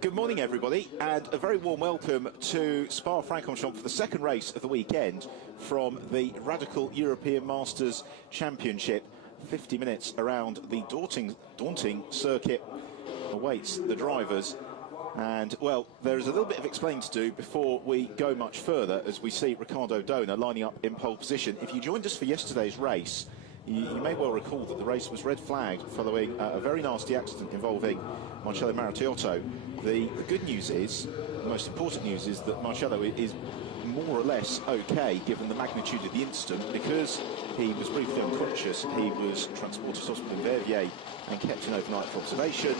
Good morning, everybody, and a very warm welcome to Spa-Francorchamps for the second race of the weekend from the Radical European Masters Championship. 50 minutes around the daunting circuit awaits the drivers. And, well, there is a little bit of explaining to do before we go much further as we see Riccardo Dona lining up in pole position. If you joined us for yesterday's race, you may well recall that the race was red flagged following a very nasty accident involving Marcello Martiotto. The good news is, the most important news is that Marcello is more or less okay given the magnitude of the incident, because he was briefly unconscious. He was transported to hospital in Verviers and kept in overnight for observation,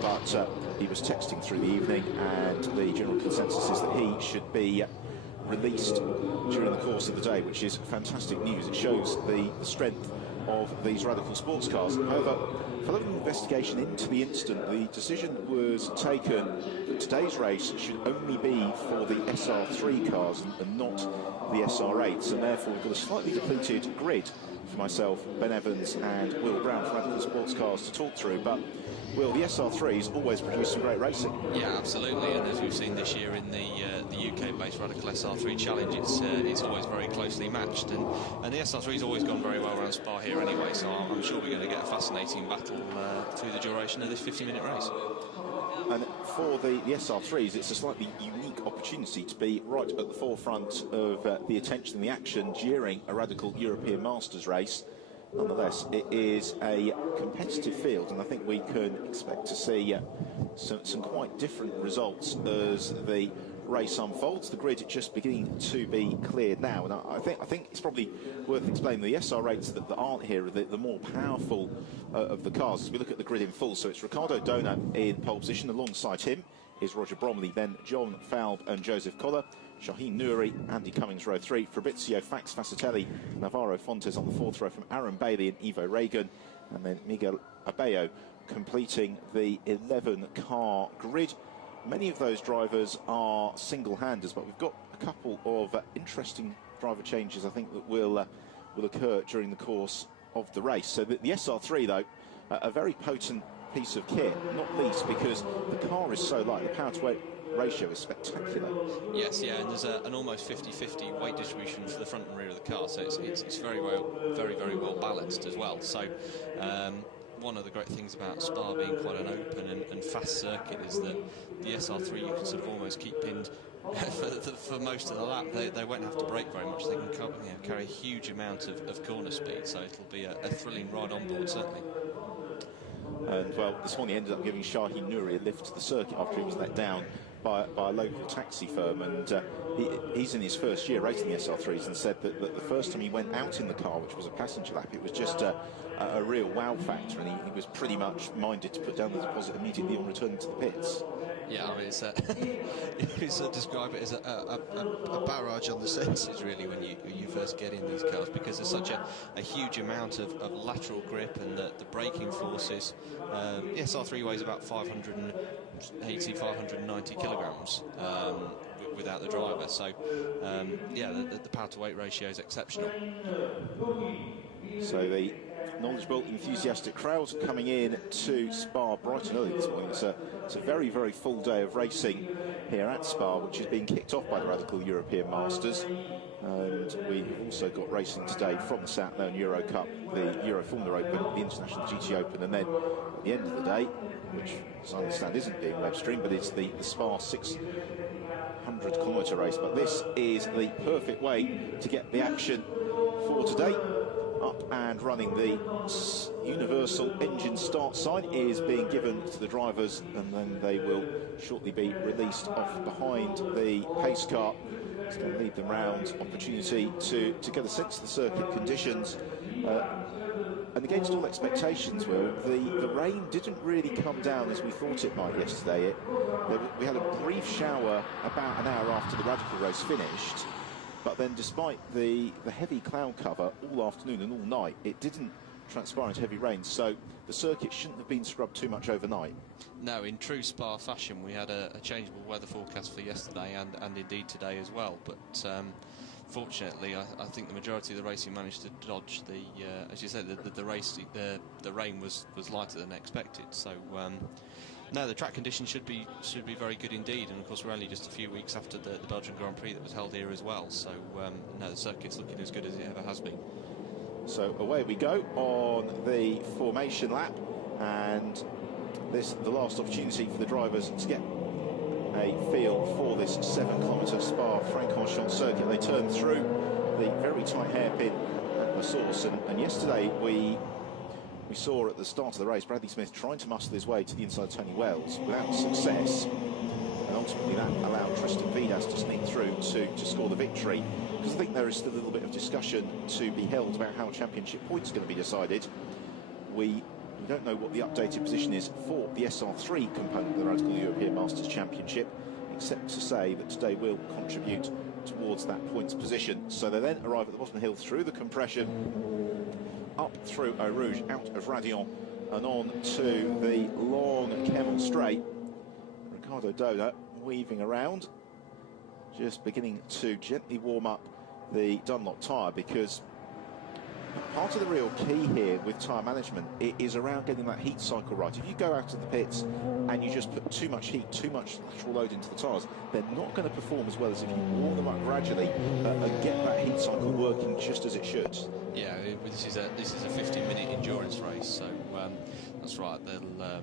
but he was texting through the evening, and the general consensus is that he should be released during the course of the day, which is fantastic news. It shows the strength of these Radical sports cars. However, following an investigation into the incident, the decision was taken that today's race should only be for the SR3 cars and not the SR8s, and therefore we've got a slightly depleted grid for myself, Ben Evans and Will Brown from Radical Sports Cars to talk through. But Will, the SR3s always produce some great racing. Yeah, absolutely, and as we've seen this year in the UK-based Radical SR3 Challenge, it's always very closely matched, and the SR3's always gone very well around Spa here anyway, so I'm sure we're going to get a fascinating battle through the duration of this 50-minute race. And for the SR3s, it's a slightly unique opportunity to be right at the forefront of the attention and the action during a Radical European Masters race. Nonetheless, it is a competitive field, and I think we can expect to see some quite different results as the race unfolds. The grid just beginning to be cleared now, and I think it's probably worth explaining the SR8s that aren't here are the more powerful of the cars as we look at the grid in full. So it's Riccardo Dona in pole position. Alongside him is Roger Bromley, then John Falb and Joseph Coller, Shaheen Nouri, Andy Cummings row 3, Fabrizio Fax Fascitelli, Navarro Fontes on the 4th row from Aaron Bailey and Ivo Reagan, and then Miguel Abello completing the 11-car grid. Many of those drivers are single-handers, but we've got a couple of interesting driver changes I think that will occur during the course of the race. So the SR3, though, a very potent piece of kit, not least because the car is so light. The power-to-weight ratio is spectacular. Yes, yeah, and there's an almost 50-50 weight distribution for the front and rear of the car, so it's very well balanced as well. So one of the great things about Spa being quite an open and fast circuit is that the SR3 you can sort of almost keep pinned for most of the lap. They won't have to brake very much. They can carry a huge amount of corner speed, so it'll be a thrilling ride on board, certainly. And, well, this morning ended up giving Shaheen Nouri a lift to the circuit after he was let down by a local taxi firm, and he's in his first year racing the SR3s and said that the first time he went out in the car, which was a passenger lap, it was just a real wow factor, and he was pretty much minded to put down the deposit immediately on returning to the pits. Yeah, I mean, it's describe it as a barrage on the senses, really, when you first get in these cars, because there's such a huge amount of lateral grip, and the braking forces. The SR3 weighs about 580, 590 kilograms without the driver, so yeah, the power-to-weight ratio is exceptional. So the knowledgeable, enthusiastic crowds coming in to Spa bright and early this morning. It's a very, very full day of racing here at Spa, which is being kicked off by the Radical European Masters. And we've also got racing today from the South Lone Euro Cup, the Euro Formula Open, the International GT Open, and then at the end of the day, which as I understand isn't being web streamed, but it's the Spa 600-kilometre race. But this is the perfect way to get the action for today. Up and running, the universal engine start sign is being given to the drivers, and then they will shortly be released off behind the pace car. It's going to lead them round, opportunity to get a sense of the circuit conditions. And against all expectations, Will, the rain didn't really come down as we thought it might yesterday. We had a brief shower about an hour after the Radical race finished, but then despite the heavy cloud cover all afternoon and all night, it didn't transpire into heavy rain, so the circuit shouldn't have been scrubbed too much overnight. No, in true Spa fashion, we had a changeable weather forecast for yesterday and indeed today as well, but fortunately, I think the majority of the racing managed to dodge the, as you said, the rain was lighter than expected. So no, the track conditions should be very good indeed. And of course, we're only just a few weeks after the Belgian Grand Prix that was held here as well. So no, the circuit's looking as good as it ever has been. So away we go on the formation lap, and this the last opportunity for the drivers to get a feel for this 7-kilometre Spa-Francorchamps circuit. They turn through the very tight hairpin at the source, and yesterday we saw at the start of the race Bradley Smith trying to muscle his way to the inside of Tony Wells without success, and ultimately that allowed Tristan Vidas to sneak through to score the victory, because I think there is still a little bit of discussion to be held about how championship points are going to be decided. We don't know what the updated position is for the SR3 component of the Radical European Masters Championship, except to say that today will contribute towards that points position. So they then arrive at the bottom of the hill through the compression, up through Eau Rouge, out of Radion, and on to the long Kemmel Straight. Ricardo Dona weaving around, just beginning to gently warm up the Dunlop tyre, because part of the real key here with tyre management is around getting that heat cycle right. If you go out of the pits and you just put too much heat, too much lateral load into the tyres, they're not going to perform as well as if you warm them up gradually and get that heat cycle working just as it should. Yeah, this is a 15-minute endurance race, so that's right. They'll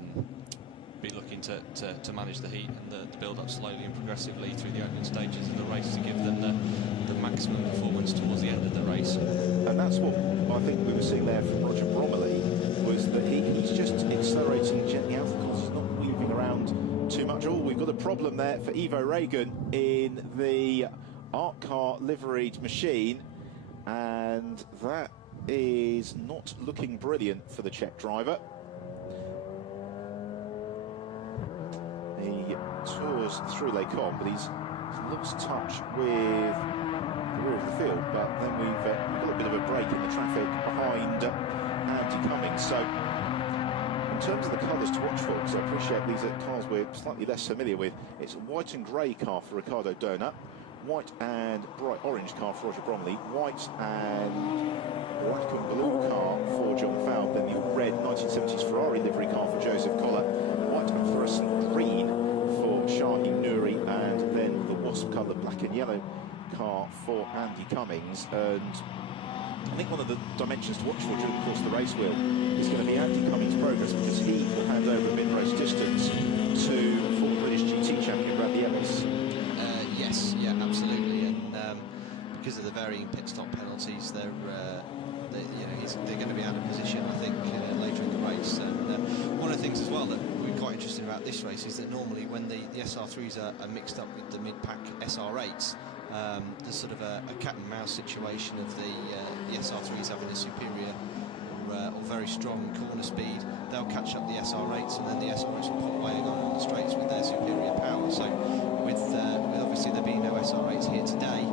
be looking to manage the heat and the build up slowly and progressively through the opening stages of the race to give them the maximum performance towards the end of the race. And that's what I think we were seeing there from Roger Bromley, was that he's just accelerating gently out of the course. He's not weaving around too much. Oh, we've got a problem there for Ivo Reagan in the Art Car liveried machine, and that is not looking brilliant for the Czech driver. He tours through Les Combes, but he's lost touch with the rear of the field. But then we've got a bit of a break in the traffic behind Andy Cummings. So in terms of the colours to watch for, because I appreciate these are cars we're slightly less familiar with, it's a white and grey car for Ricardo Dona, white and bright orange car for Roger Bromley, white and black and blue car for John Fowle, then the red 1970s Ferrari livery car for Joseph Koller, white and fluorescent green for Shaheen Nouri, and then the wasp coloured black and yellow car for Andy Cummings. And I think one of the dimensions to watch for during the course of the race, Will, is going to be Andy Cummings' progress, because he will hand over mid-race distance to former British GT champion Bradley Ellis. Yes, yeah, absolutely, and because of the varying pit stop penalties, they're going to be out of position, I think, later in the race. And one of the things as well that we're quite interested about this race is that normally when the SR3s are mixed up with the mid-pack SR8s, there's sort of a cat and mouse situation of the SR3s having a superior or very strong corner speed. They'll catch up the SR8s, and then the SR8s will put weighing on the straights with their superior power. So with obviously there being no SR8s here today,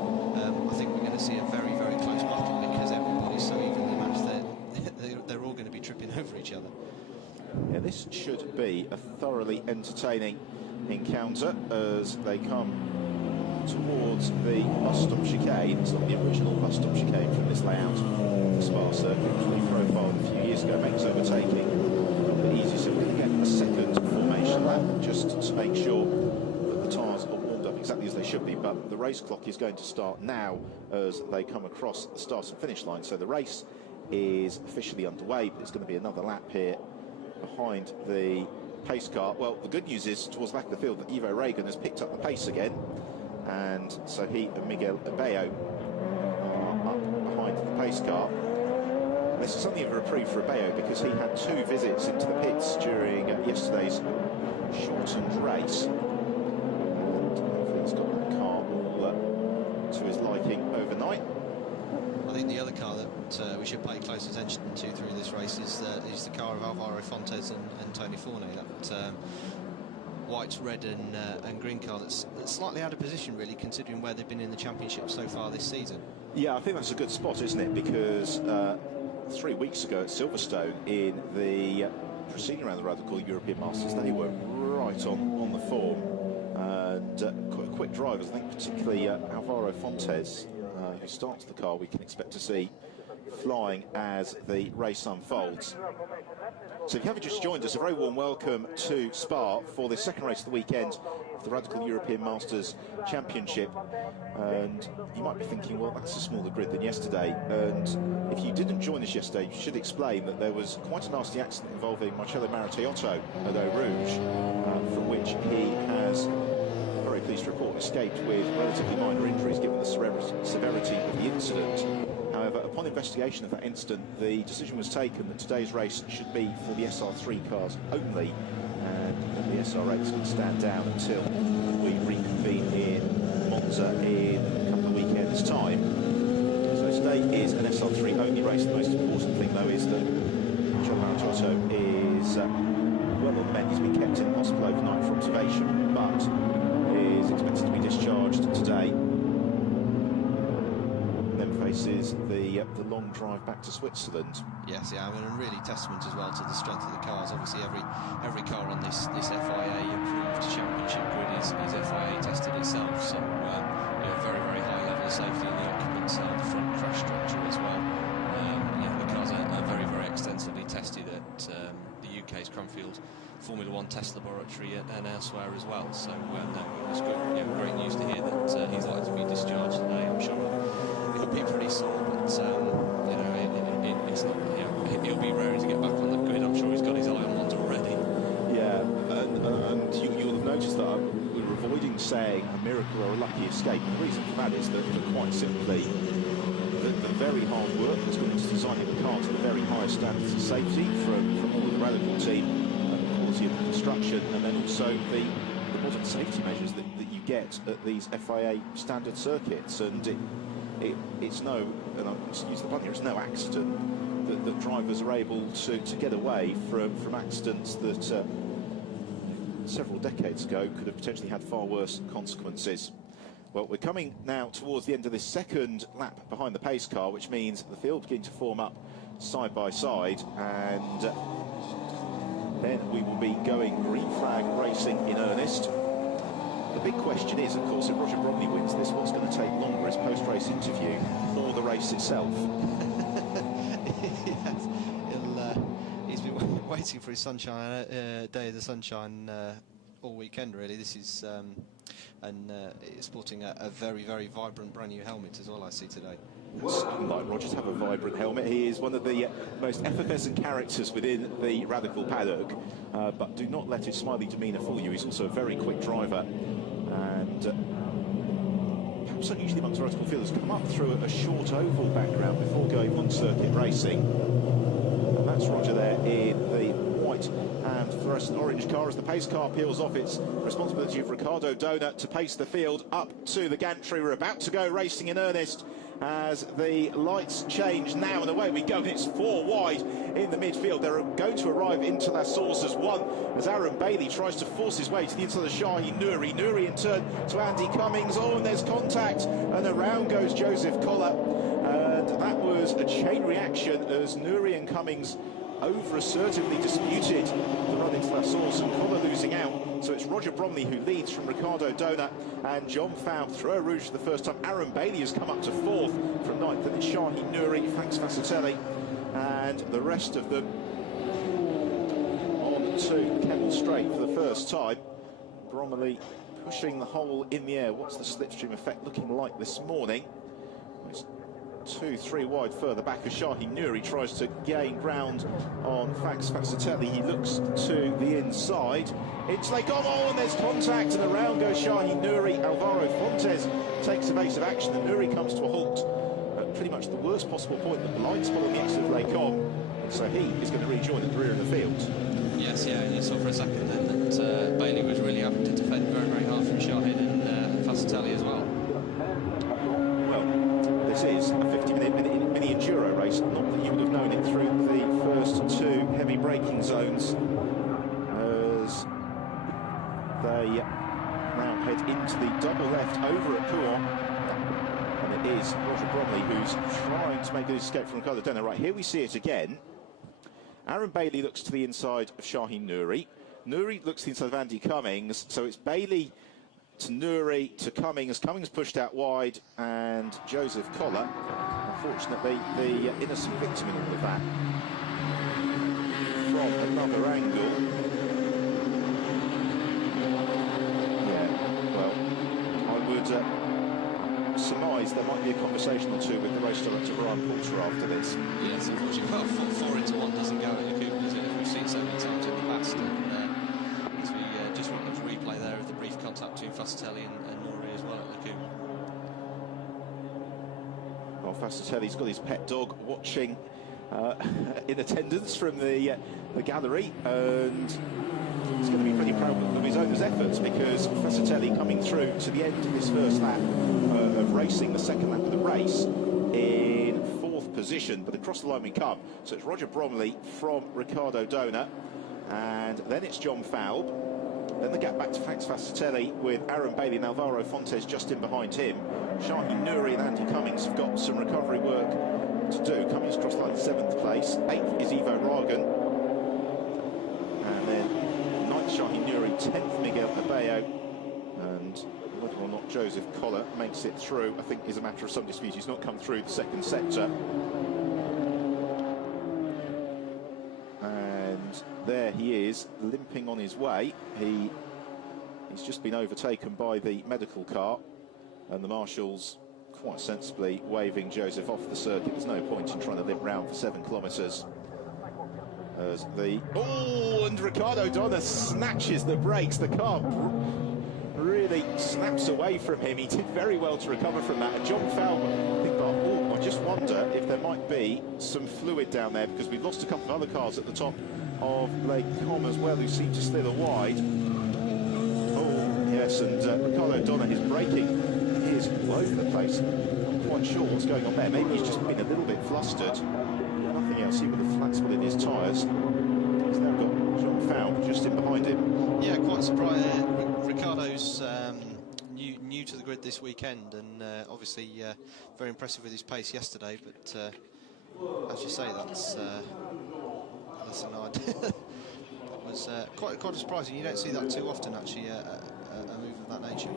I think we're going to see a very, very close battle, because everybody's so evenly matched that they're all going to be tripping over each other. Yeah, this should be a thoroughly entertaining encounter as they come towards the bus stop chicane. It's not the original bus stop chicane from this layout of the Spa circuit, which we profiled a few years ago, makes overtaking a bit easier. So we're going to get a second formation lap just to make sure that the tyres are warmed up exactly as they should be. But the race clock is going to start now as they come across the start and finish line. So the race is officially underway, but it's going to be another lap here behind the pace car. Well, the good news is towards the back of the field that Ivo Reagan has picked up the pace again, and so he and Miguel Abello are up behind the pace car. This is something of a reprieve for Abello, because he had 2 visits into the pits during yesterday's shortened race. And hopefully he's got that car all to his liking overnight. I think the other car that we should pay close attention to through this race is the car of Alvaro Fontes and Tony Forney. That white, red and green car that's slightly out of position, really, considering where they've been in the championship so far this season. Yeah, I think that's a good spot, isn't it? Because 3 weeks ago at Silverstone, in the preceding round of the Radical European Masters, they were right on the form, and quick drivers. I think particularly Alvaro Fontes who starts the car, we can expect to see flying as the race unfolds. So if you haven't just joined us, a very warm welcome to Spa for the second race of the weekend of the Radical European Masters Championship. And you might be thinking, well, that's a smaller grid than yesterday. And if you didn't join us yesterday, you should explain that there was quite a nasty accident involving Marcello Maritiotto at Eau Rouge, from which he has, very pleased to report, escaped with relatively minor injuries given the severity of the incident. However, upon investigation of that incident, the decision was taken that today's race should be for the SR3 cars only, and the SR8s can stand down until we reconvene in Monza in a couple of weekends' time. So today is an SR3 only race. The most important thing, though, is that Marcello Maritiotto is well on the mend. He's been kept in hospital overnight for observation, but is expected to be discharged today. Faces the long drive back to Switzerland. Yes, yeah, I mean, and really testament as well to the strength of the cars. Obviously, every car on this FIA approved championship grid is FIA tested itself. So, very, very high level of safety in the occupants, the front crash structure as well. The cars are very, very extensively tested at the UK's Cranfield Formula One test laboratory and elsewhere as well. So, it was good. Great news to hear that he's likely to be discharged today. I'm sure he'll be pretty sore, but it's not. He'll be raring to get back on the grid. I'm sure he's got his eye on Monza already. Yeah, and you'll have noticed that we were avoiding saying a miracle or a lucky escape. And the reason for that is that, quite simply, the very hard work that's gone into designing the car to the very highest standards of safety from all of the Radical team, and the quality of the construction, and then also the modern safety measures that you get at these FIA standard circuits. And it's no, and I'll just use the pun here, it's no accident that drivers are able to get away from accidents that several decades ago could have potentially had far worse consequences. Well, we're coming now towards the end of this second lap behind the pace car, which means the field beginning to form up side by side, and then we will be going green flag racing in earnest. The big question is, of course, if Roger Bromley wins this, what's going to take longer, his post-race interview or the race itself? Yes, he's been waiting for his sunshine, day of the sunshine all weekend, really. This is, sporting a very, very vibrant brand new helmet as well, I see today. It's like Roger to have a vibrant helmet. He is one of the most effervescent characters within the Radical paddock, but do not let his smiley demeanour fool you. He's also a very quick driver, and perhaps unusually amongst Radical fielders, come up through a short oval background before going on circuit racing. And that's Roger there in the white and fluorescent orange car as the pace car peels off. Its responsibility of Ricardo Donat to pace the field up to the gantry. We're about to go racing in earnest as the lights change now, and away we go. And it's 4 wide in the midfield. They're going to arrive into La Source as one, as Aaron Bailey tries to force his way to the inside of Shahi Nouri. Nouri in turn to Andy Cummings. Oh, and there's contact, and around goes Joseph Collar. And that was a chain reaction as Nouri and Cummings over-assertively disputed the run into La Source, and Collar losing out. So it's Roger Bromley who leads from Ricardo Donat and John Fow through Eau Rouge for the first time. Aaron Bailey has come up to 4th from 9th, and it's Shahi Nouri, Franks Fasatelli, and the rest of them on to Kemmel Straight for the first time. Bromley pushing the hole in the air. What's the slipstream effect looking like this morning? It's 2-3 wide further back as Shahi Nouri tries to gain ground on Fax Fasatelli. He looks to the inside. Into Lake Como, and there's contact, and around goes Shahi Nouri. Alvaro Fontes takes evasive action, and Nouri comes to a halt at pretty much the worst possible point, the blind spot on the exit of Lake Como. So he is going to rejoin at the rear of the field. Yes, yeah, and you saw for a second then that Bailey was really having to defend very, very hard from Shahin and Fasatelli as well. Well, this is a 50-minute mini enduro race. Not that you would have known it through the first 2 heavy braking zones, as they now head into the double left over at Pouan. And it is Roger Bromley who's trying to make an escape from Ricardo Donat. Right, here we see it again. Aaron Bailey looks to the inside of Shahi Nouri. Nouri looks to the inside of Andy Cummings. So it's Bailey to Nuri, to Cummings. Cummings pushed out wide, and Joseph Collar, unfortunately, the innocent victim in all of that. From another angle. Yeah, well, I would surmise there might be a conversation or two with the race director Brian Poulter after this. Yes, unfortunately, well, 4 into 1 doesn't go at the Coop, does it? As we've seen so many times in the past. And as we just went into replay there of the brief contact between Fassatelli and Nuri as well at the Coop. Well, Fassatelli's got his pet dog watching in attendance from the gallery, and he's going to be pretty proud of his owner's efforts, because Fassatelli coming through to the end of his first lap of racing, the second lap of the race, in 4th position, but across the line we come. So it's Roger Bromley from Riccardo Dona, and then it's John Falb. Then the gap back to Max Fassatelli with Aaron Bailey and Alvaro Fontes just in behind him. Shahin Nuri and Andy Cummings have got some recovery work to do. Cummings cross line 7th place. 8th is Ivo Ragan. And then 9th Shahin Nuri, 10th Miguel Abello. And whether or not Joseph Collar makes it through, I think, is a matter of some dispute. He's not come through the second sector. And there he is, limping on his way. He's just been overtaken by the medical car, and the marshals quite sensibly waving Joseph off the circuit. There's no point in trying to limp round for 7 kilometres. As and Riccardo Dona snatches the brakes. The car really snaps away from him. He did very well to recover from that. And John Falber, I just wonder if there might be some fluid down there, because we've lost a couple of other cars at the top of Lake Com as well, who seem to slither wide. Oh, yes, and Riccardo Dona, his braking is all over the place. Not quite sure what's going on there. Maybe he's just been a little bit flustered. Nothing else. He would have flat spotted his tyres. He's now got John Falb just in behind him. Yeah, quite surprised. Riccardo's new to the grid this weekend, and obviously very impressive with his pace yesterday. But as you say, that's an idea. That was quite surprising. You don't see that too often, actually, a move of that nature.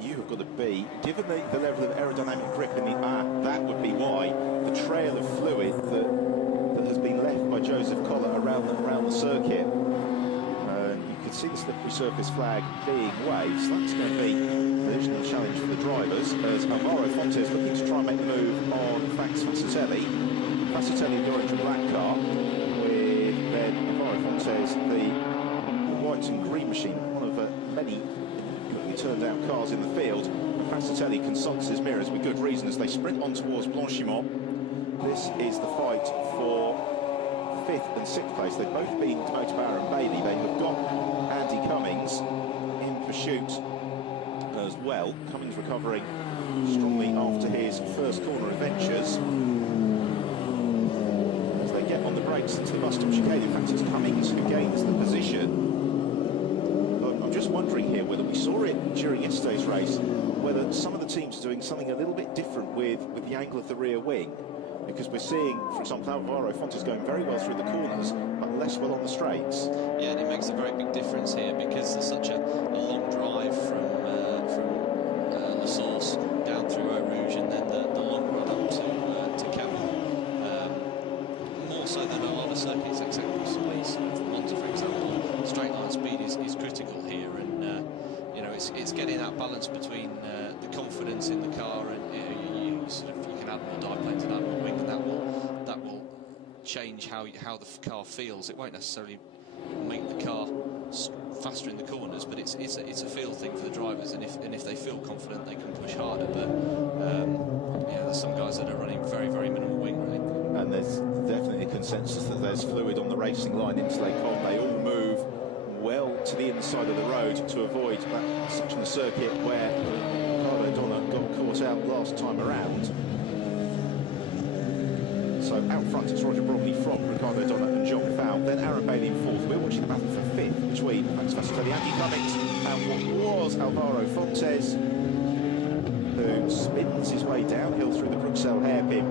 You have got to be, given the level of aerodynamic grip in the that would be why the trail of fluid that has been left by Joseph Collar around the circuit. You can see the slippery surface flag being waved, so that's going to be an additional challenge for the drivers, as Alvaro Fontes looking to try and make the move on Max Fassatelli. Fassatelli, the orange and black car, with then Alvaro Fontes, the white and green machine, one of many turned out cars in the field. Fassatelli consults his mirrors with good reason as they sprint on towards Blanchimont. This is the fight for 5th and 6th place. They've both been demoted by Aaron Bailey. They have got Andy Cummings in pursuit as well. Cummings recovering strongly after his first corner adventures. As they get on the brakes into the bus stop chicane, in fact it's Cummings who gains the position. I'm just wondering here whether we saw it during yesterday's race, whether some of the teams are doing something a little bit different with the angle of the rear wing, because we're seeing, for example, Alvaro Fontes going very well through the corners, but less well on the straights. Yeah, and it makes a very big difference here, because there's such a long drive from La Source down through Eau Rouge, and then the long run up to Cameron. More so than a lot of circuits, except Monza, for example. Straight line speed is critical here, and you know, it's getting that balance between the confidence in the car, and you can add more diplanes and add more wing, and that will change how the car feels. It won't necessarily make the car faster in the corners, but it's a feel thing for the drivers, and if they feel confident, they can push harder. But yeah, there's some guys that are running very, very minimal wing, really. And there's definitely a consensus that there's fluid on the racing line into Lake Com. They all move well to the inside of the road to avoid that section of the circuit where Riccardo Dona got caught out last time around. So out front it's Roger Bromley from Riccardo Dona and John Falb, then Aaron Bailey in 4th. We're watching the battle for 5th between Max Fassatelli, Andy Cummings, and what was Alvaro Fontes, who spins his way downhill through the Bruxelles hairpin.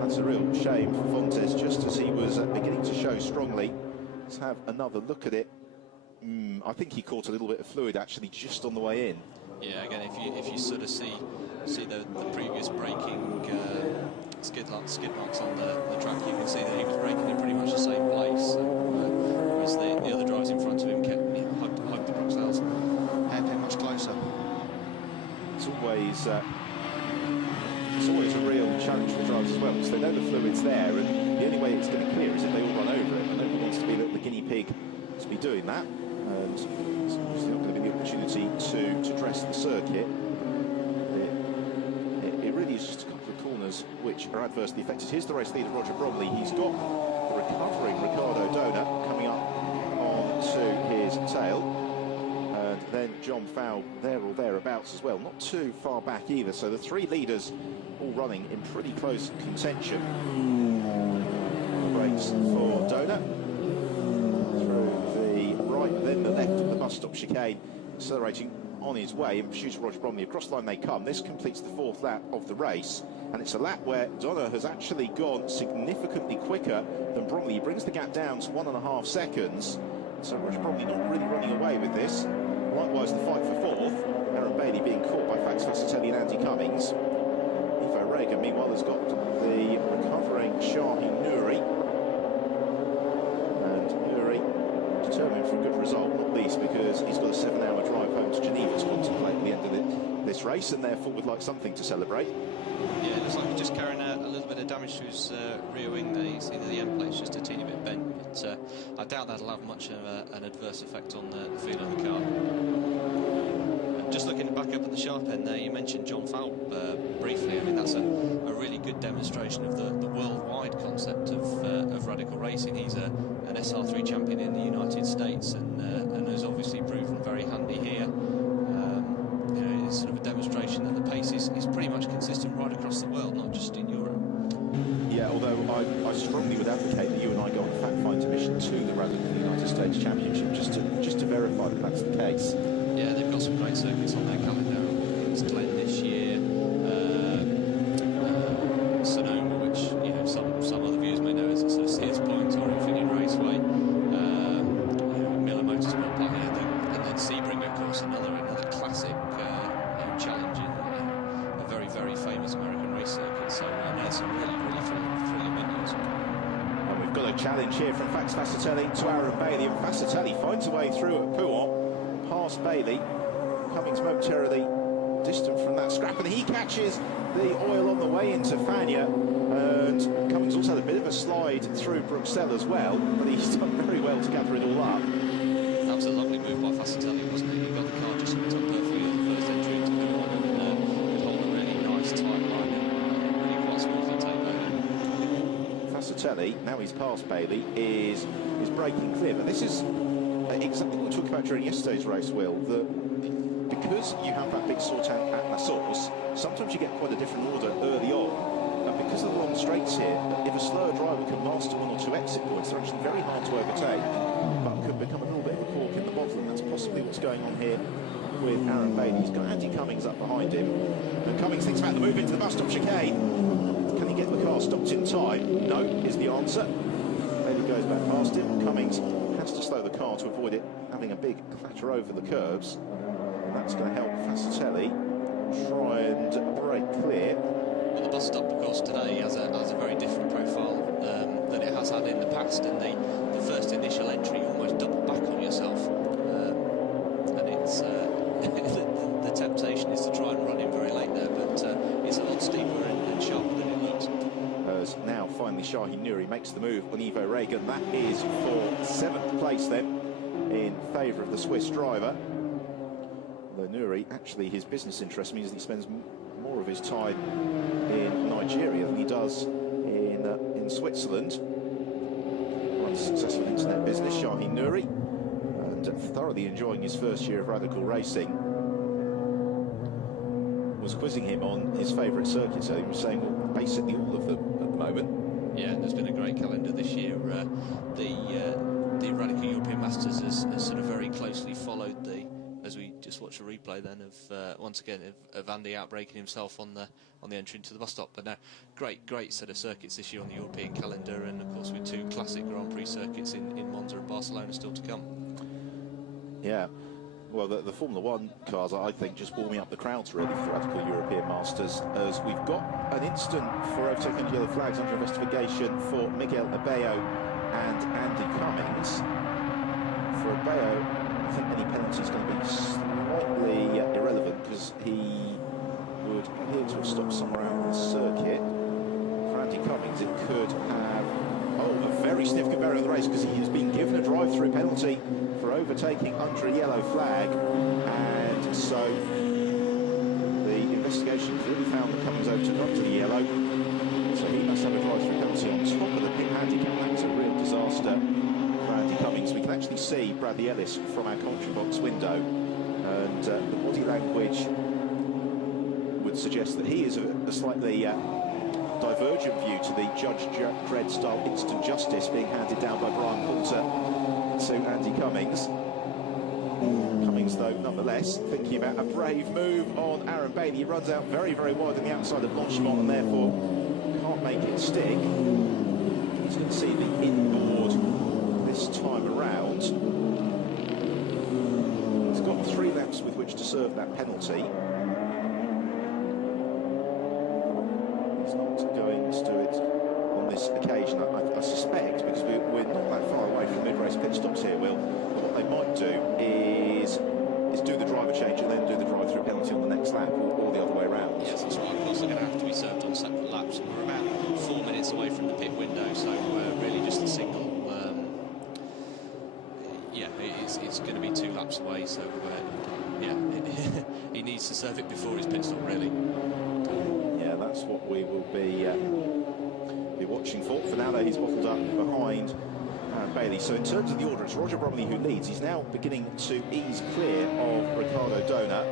That's a real shame for Fontes, just as he was beginning to show strongly. Let's have another look at it I think he caught a little bit of fluid actually just on the way in. Yeah, again, if you sort of see the previous braking skid marks on the track, you can see that he was braking in pretty much the same place, whereas the other drivers in front of him kept hugged the Bruxelles hairpin much closer. It's always a real challenge for drivers as well, because they know the fluid's there, and the only way it's going to clear is if they all run over it, and nobody wants to be the guinea pig to be doing that, and it's obviously not going to be the opportunity to dress the circuit. It really is just a couple of corners which are adversely affected. Here's the race leader, Roger Bromley. He's got the recovering Ricardo Dona coming up onto his tail. And then John Fowl there or thereabouts as well, not too far back either. So the three leaders all running in pretty close contention. Brakes for Dona. Through the right, then the left of the bus stop chicane, accelerating on his way, and pursues Roger Bromley. Across the line they come. This completes the fourth lap of the race, and it's a lap where Dona has actually gone significantly quicker than Bromley. He brings the gap down to 1.5 seconds. So Roger Bromley not really running away with this. Likewise, the fight for fourth. Aaron Bailey being caught by Fax Fassatelli and Andy Cummings. Ivo Reagan, meanwhile, has got the recovering Shahi Nouri. And Nouri determined for a good result, not least because he's got a 7-hour drive home to Geneva to contemplate at the end of this race, and therefore would like something to celebrate. Yeah, it looks like he's just carrying a little bit of damage to his rear wing there. You see that the end plate's just a teeny bit bent, but I doubt that'll have much of an adverse effect on the feel of the car. Just looking back up at the sharp end there, you mentioned John Fowl briefly. I mean, that's a really good demonstration of the worldwide concept of radical racing. He's an SR3 champion in the United States, and has obviously proven very handy here. It's sort of a demonstration that the pace is pretty much consistent right across the world, not just in Europe. Yeah, although I strongly would advocate that you and I go on a fact-finding mission to the Radical United States Championship just to verify that that's the case. Yeah, they've got some great circuits on their calendar. It's Glen this year, Sonoma, which some other viewers may know as a sort of Sears Point or Infineon Raceway, Miller Motorsport Park, and then Sebring, of course, another classic challenge in a very, very famous American race circuit. So there's some really thrilling venues. And we've got a challenge here from Fax Fassatelli to Aaron Bailey, and Fassatelli finds a way through at Pouhon, past Bailey. Cummings momentarily distant from that scrap, and he catches the oil on the way into Fagna, and Cummings also had a bit of a slide through Bruxelles as well, but he's done very well to gather it all up. That was a lovely move by Fassatelli, wasn't it? He got the car just hooked up perfectly on the first entry into Pouhon, and could hold a really nice tight line and really quite smoothly take Bailey. Fassatelli, now he's past Bailey, is breaking clear, but this is exactly what we talked about during yesterday's race, Will, that because you have that big sort out at La Source, sometimes you get quite a different order early on, and because of the long straights here, if a slower driver can master 1 or 2 exit points, they're actually very hard to overtake, but could become a little bit of a cork in the bottle, and that's possibly what's going on here with Aaron Bailey. He's got Andy Cummings up behind him, and Cummings thinks about the move into the bus stop chicane. Can he get the car stopped in time? No, is the answer. Bailey goes back past him. Cummings has to slow the car to avoid it having a big clatter over the curbs, and that's going to help Fassatelli try and break clear. Well, the bus stop, of course, today has a very different profile than it has had in the past, and the first initial entry, you almost double back on yourself, and it's the temptation is to try and run in very late there, but it's a lot steeper and sharper than it looks. As now finally Shahi Nouri makes the move on Ivo Reagan. That is for 7th place then, in favour of the Swiss driver. Though Nouri, actually his business interest means that he spends more of his time in Nigeria than he does in Switzerland. Runs a successful internet business, Shahi Nouri, and thoroughly enjoying his first year of radical racing. Was quizzing him on his favourite circuits, so he was saying, well, basically all of them at the moment. Yeah, and there's been a great calendar this year. The Radical European Masters has sort of very closely followed as we just watched a replay then of once again of Andy outbreaking himself on the entry into the bus stop. But no, great set of circuits this year on the European calendar, and of course with 2 classic Grand Prix circuits in Monza and Barcelona still to come. Yeah. Well, the Formula One cars, I think, just warming up the crowds really for the Radical European Masters, as we've got an incident for overtaking yellow flags under investigation for Miguel Abello and Andy Cummings. For Abello, I think any penalty is going to be slightly irrelevant, because he would appear to have stopped somewhere out on the circuit. For Andy Cummings, it could have a very significant barrier in the race, because he has been given a drive-through penalty for overtaking under a yellow flag, and so the investigation clearly found that Cummings overtook under the yellow, so he must have a drive-through penalty on top of the pit handicap. That was a real disaster for Andy Cummings. We can actually see Bradley Ellis from our commentary box window, and the body language would suggest that he is a slightly divergent view to the Judge Dredd style instant justice being handed down by Brian Poulter to Andy Cummings. Cummings, though, nonetheless, thinking about a brave move on Aaron Bailey. He runs out very, very wide on the outside of Blanchimont and therefore can't make it stick. He's going to see the inboard this time around. He's got 3 laps with which to serve that penalty. He's not going to do it on this occasion, I suspect, because we're not that far away from mid-race pit stops here, Will. But what they might do is do the driver change and then do the drive-through penalty on the next lap, or the other way around. Yes, that's right. Of course, they're going to have to be served on separate laps, and we're about 4 minutes away from the pit window, so really just a single. Yeah, it's going to be 2 laps away, so yeah, he needs to serve it before his pit stop, really. Yeah, that's what we will be watching for. For now, though, he's bottled up behind Aaron Bailey. So in terms of the order, it's Roger Bromley who leads. He's now beginning to ease clear of Ricardo Dona.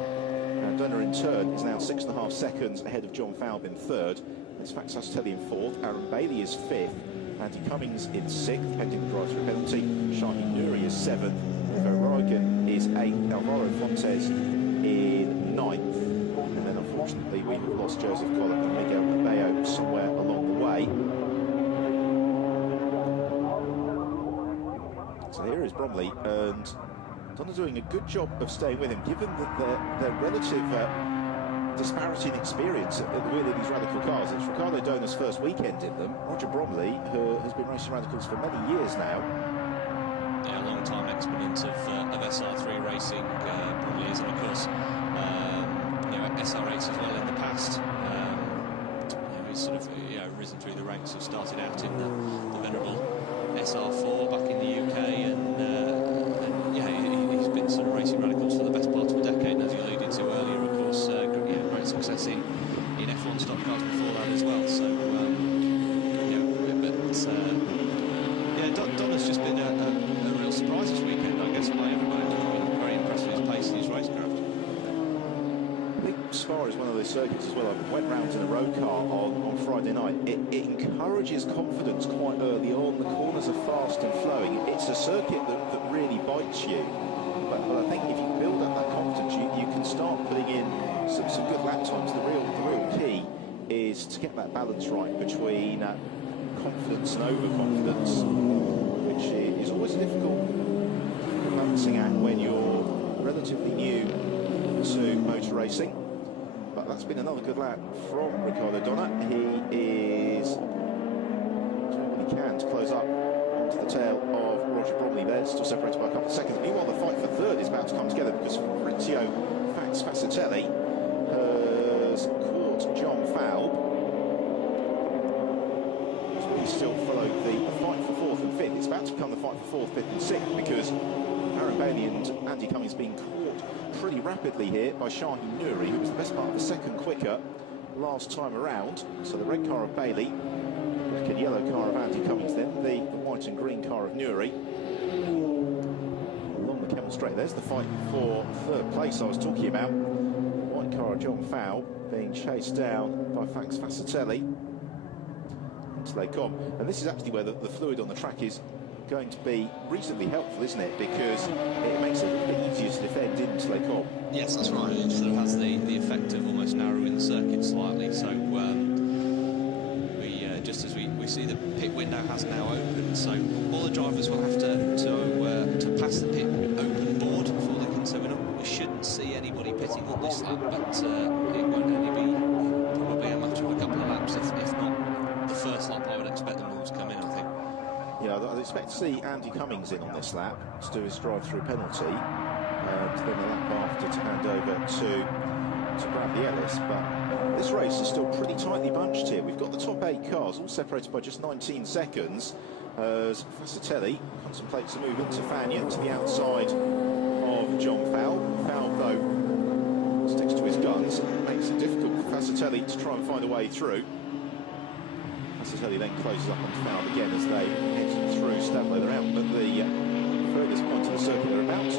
And Dona, in turn, is now 6.5 seconds ahead of John Falb in 3rd. It's Max Sastelli in 4th. Aaron Bailey is 5th. Andy Cummings in 6th, pending the drive-through penalty. Shahin Nouri is 7th. Ivo Roigan is 8th. Alvaro Fontes in 9th. And then, unfortunately, we have lost Joseph Collett and Miguel Abello somewhere along the way. So here is Bromley, and Donna doing a good job of staying with him, given that their relative disparity in experience at the wheel of these Radical cars. It's Ricardo Dona's first weekend in them. Roger Bromley, who has been racing Radicals for many years now. Yeah, a long-time exponent of SR3 racing, Bromley is, and of course, SR8 as well in the past. He's sort of risen through the ranks, have started out in the venerable SR4 back in the UK, and he's been sort of racing Radicals for the best part of a decade, and as you alluded to earlier, of course, great success in F1 stock cars before that as well. So Donna's just been a real surprise this weekend, I guess, by everybody. Very impressed with his pace and his racecraft. I think Spa is one of those circuits as well. I went round in a road car on Friday night. It encourages confidence quite early on. The corners are fast and flowing. It's a circuit that really bites you. But I think if you build up that confidence, you can start putting in some good lap times. The real key is to get that balance right between confidence and overconfidence, which is always a difficult balancing act when you're relatively new to motor racing. But that's been another good lap from Ricardo Dona. He is doing what he can to close up onto the tail of Roger Bromley there, still separated by a couple of seconds. Meanwhile, the fight for 3rd is about to come together, because Fabrizio Fascitelli has caught John Falb. So we still follow the fight for 4th and 5th. It's about to become the fight for 4th, 5th and 6th, because Aaron Bailey and Andy Cummings being caught pretty rapidly here by Shahin Nouri, who was the best part of the second quicker last time around. So the red car of Bailey, black and yellow car of Andy Cummings, then the white and green car of Nouri. Along the Kemmel Straight, there's the fight for 3rd place I was talking about. White car of John Falb being chased down by Max Fascitelli until they come. And this is actually where the fluid on the track is going to be reasonably helpful, isn't it? Because it makes it a little bit easier to defend into Les Combes. Yes, that's right. It sort of has the effect of almost narrowing the circuit slightly. So just as we see the pit window has now opened, so all the drivers will have to pass the pit open board shouldn't see anybody pitting on this lap, but it won't only be probably a matter of a couple of laps, if not the first lap. I would expect them all to come in, I think. Yeah, I'd expect to see Andy Cummings in on this lap to do his drive-through penalty, and then the lap after to hand over to Bradley Ellis. But this race is still pretty tightly bunched here. We've got the top 8 cars all separated by just 19 seconds as Fascitelli contemplates a move into Fagnon to the outside of John Fowl. Fowl, though, sticks to his guns and makes it difficult for Fascitelli to try and find a way through. Fascitelli then closes up on Fowl again as they head through Stavelot. They're out at the furthest point of the circuit. They're about to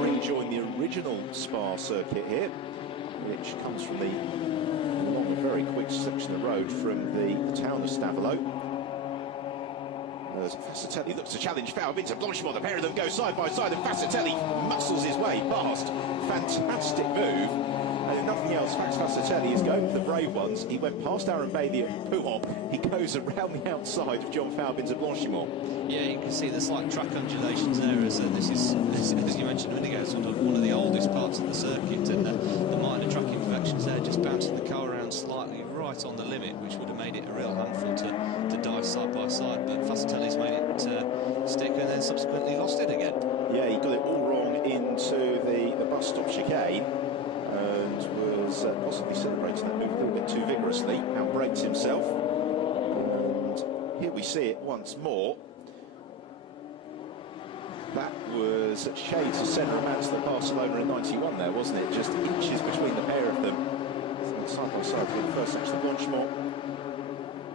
rejoin the original Spa circuit here, which comes from along a very quick section of road from the town of Stavelot. As Fascitelli looks to challenge Fowl into Blanchimont. The pair of them go side by side, and Fascitelli muscles his way past. Fantastic move. And if nothing else, Max Fascitelli is going for the brave ones. He went past Aaron Bailey and Pouhon. He goes around the outside of John Fowl into Blanchimont. Yeah, you can see the slight track undulations there. As this is, as you mentioned a minute ago, sort of one of the oldest parts of the circuit, and the minor track imperfections there, just bouncing the car around slightly right on the limit, which would have made it a real handful to dive side by side. But Fascitelli's made it stick, and then subsequently lost it again. Yeah, he got it all wrong into the bus stop chicane, and was possibly celebrating that move a little bit too vigorously. Outbraked himself, and here we see it once more. That was shades of Senna Mansell at Barcelona in '91 there, wasn't it? Just inches between the pair of them. Side by side in the first section of Blanchimont.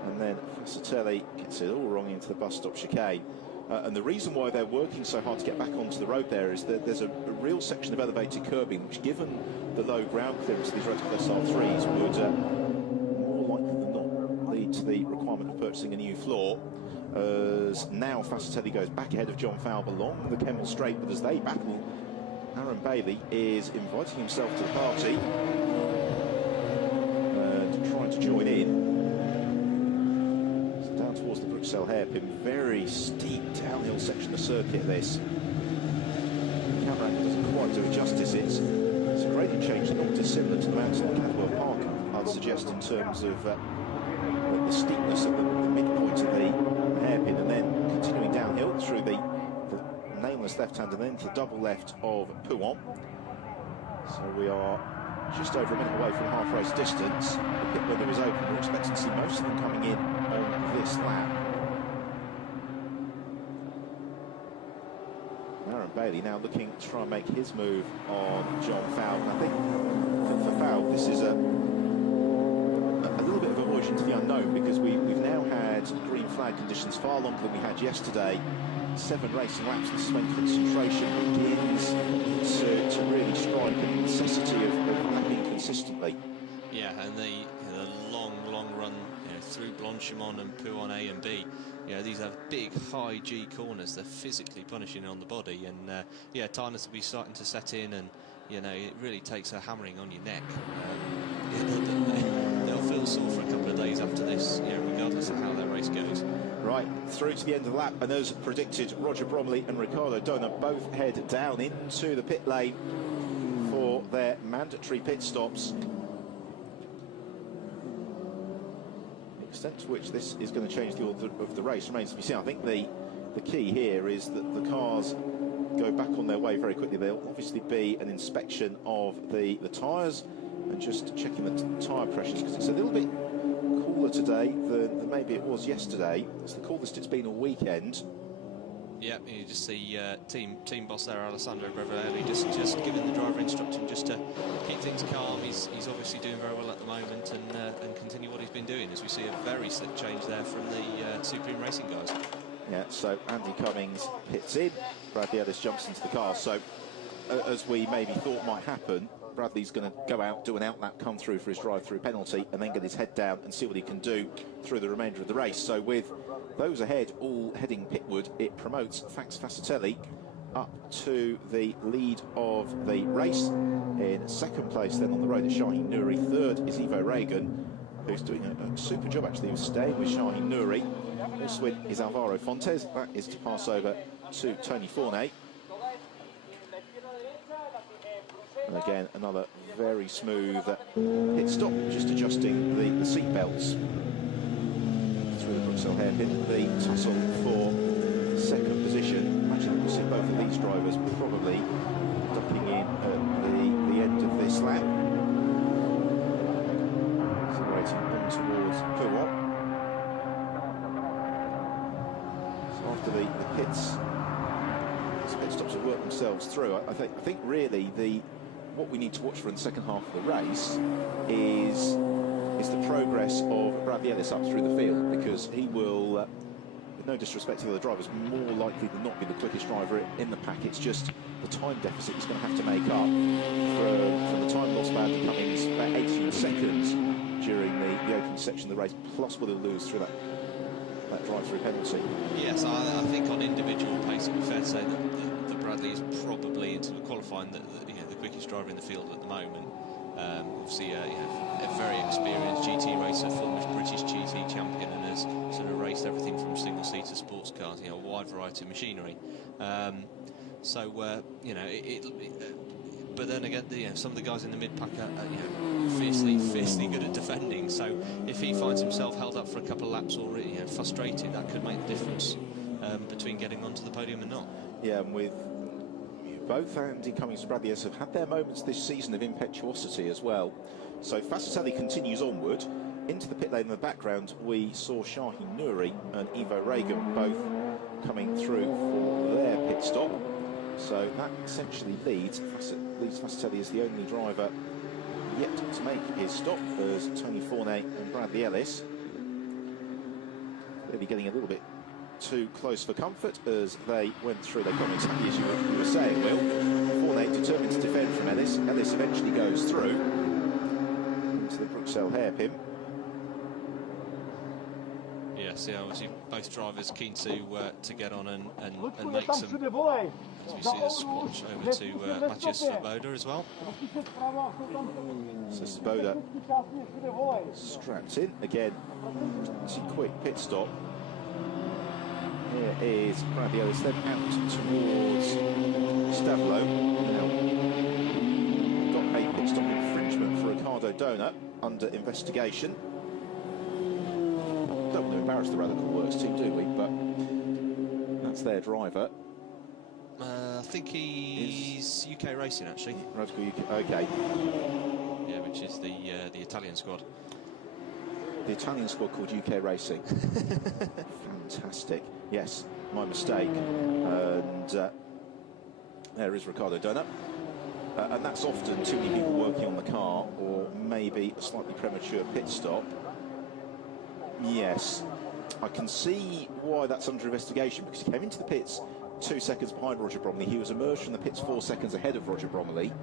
And then Fascitelli gets it all wrong into the bus stop chicane. And the reason why they're working so hard to get back onto the road there is that there's a real section of elevated curbing, which, given the low ground clearance of these Radical SR3s, would more likely than not lead to the requirement of purchasing a new floor. As now Fascitelli goes back ahead of John Fowl along the Kemmel Straight, but as they battle, Aaron Bailey is inviting himself to the party and trying to join in. So down towards the Bruxelles hairpin, very steep downhill section of circuit this. The camera angle doesn't quite do it justice. It's a gradient change not dissimilar to the mountain at Cadwell Park, I'd suggest, in terms of the steepness of the midpoint of the hairpin, and then continuing downhill through the nameless left hand and then to the double left of Pouhon. So we are just over a minute away from half race distance. The pit window is open. We're expecting to see most of them coming in on this lap. Aaron Bailey now looking to try and make his move on John Fowl. And I think for Fowl, this is a little bit of a voyage into the unknown, because we've now had green flag conditions far longer than we had yesterday. 7 racing laps. This is when concentration begins to really strike, and the necessity of lapping consistently. Yeah, and the long run through Blanchimont and Pouhon A and B. These are big high G corners. They're physically punishing on the body, and tiredness will be starting to set in, and it really takes a hammering on your neck. They'll feel sore for a couple of days after this, regardless of how their race goes. Right, through to the end of the lap, and as predicted, Roger Bromley and Ricardo Dona both head down into the pit lane for their mandatory pit stops. The extent to which this is going to change the order of the race remains to be seen. I think the key here is that the cars go back on their way very quickly. There'll obviously be an inspection of the tyres and just checking the tyre pressures, because it's a little bit cooler today than maybe it was yesterday. It's the coolest it's been all weekend. Yeah, you just see team boss there, Alessandro Brevarelli, just giving the driver instruction just to keep things calm. He's obviously doing very well at the moment, and continue what he's been doing, as we see a very slick change there from the Supreme Racing guys. Yeah, so Andy Cummings hits in, Bradley Ellis jumps into the car. So as we maybe thought might happen, Bradley's going to go out, do an outlap, come through for his drive-through penalty, and then get his head down and see what he can do through the remainder of the race. So with those ahead all heading pitward, it promotes Fax Fascitelli up to the lead of the race. In second place then on the road is Shaheen Nouri. Third is Ivo Reagan, who's doing a super job actually. He was staying with Shaheen Nouri. Also in is Alvaro Fontes. That is to pass over to Tony Fournet. And again, another very smooth pit stop, just adjusting the seat belts through the Bruxelles hairpin. The tussle for second position. Imagine we'll see both of these drivers probably ducking in at the end of this lap. Accelerating on towards Puot. So after the pits, these pit stops have worked themselves through. I think really what we need to watch for in the second half of the race is the progress of Bradley Ellis up through the field, because he will, with no disrespect to the other drivers, more likely than not be the quickest driver in the pack. It's just the time deficit he's going to have to make up from the time lost by Andy Cummings, about 18 seconds during the opening section of the race, plus what he'll lose through that drive-through penalty. Yes, I think on individual pace, it would be fair to say that Bradley is probably, into the qualifying, the quickest driver in the field at the moment. Obviously, a very experienced GT racer, former British GT champion, and has sort of raced everything from single-seater sports cars, a wide variety of machinery. But then again, some of the guys in the mid-pack are fiercely good at defending. So if he finds himself held up for a couple of laps or frustrated, that could make the difference between getting onto the podium and not. Yeah, and with both Andy Cummings and Bradley Ellis have had their moments this season of impetuosity as well. So Fascitelli continues onward. Into the pit lane in the background, we saw Shaheen Nouri and Ivo Regan both coming through for their pit stop. So that essentially leads Fascitelli as the only driver yet to make his stop, as Tony Fournet and Bradley Ellis. They'll be getting a little bit too close for comfort as they went through. They come exactly as you were saying, Will. Fournet determined to defend from Ellis. Ellis eventually goes through into the Bruxelles hairpin. Yes, obviously both drivers keen to get on and make some. As we see the swatch over to Matthias Svoboda as well. So Svoboda strapped in again. Pretty quick pit stop. Here is Bradley Ellis, then out towards Stavlo. Now, got a pit stop infringement for Ricardo Donat under investigation. Don't want to embarrass the Radical Works team, do we? But that's their driver. I think he's UK Racing, actually. Radical UK, okay. Yeah, which is the Italian squad. The Italian squad called UK Racing. Fantastic. Yes, my mistake. And there is Ricardo Donat. And that's often too many people working on the car, or maybe a slightly premature pit stop. Yes, I can see why that's under investigation, because he came into the pits 2 seconds behind Roger Bromley. He was emerged from the pits 4 seconds ahead of Roger Bromley.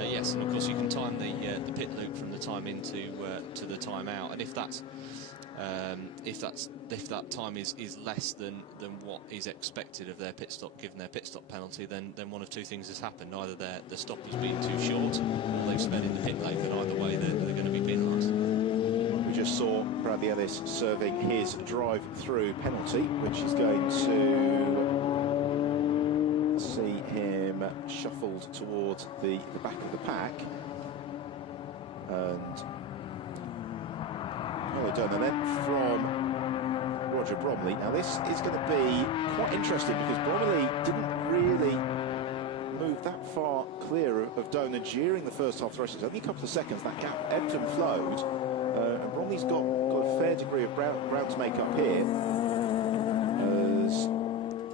Yes, and of course you can time the pit loop from the time into to the time out, and if that time is less than what is expected of their pit stop, given their pit stop penalty, then one of two things has happened: either the stop has been too short, or they've sped in the pit lane. But either way, they're going to be penalised. We just saw Bradley Ellis serving his drive-through penalty, which is going to see him shuffled towards the back of the pack. And well done. And then from Roger Bromley. Now this is going to be quite interesting, because Bromley didn't really move that far clear of Donat during the first half of the race. It's only a couple of seconds. That gap ebbed and flowed. And Bromley's got a fair degree of ground to make up here. As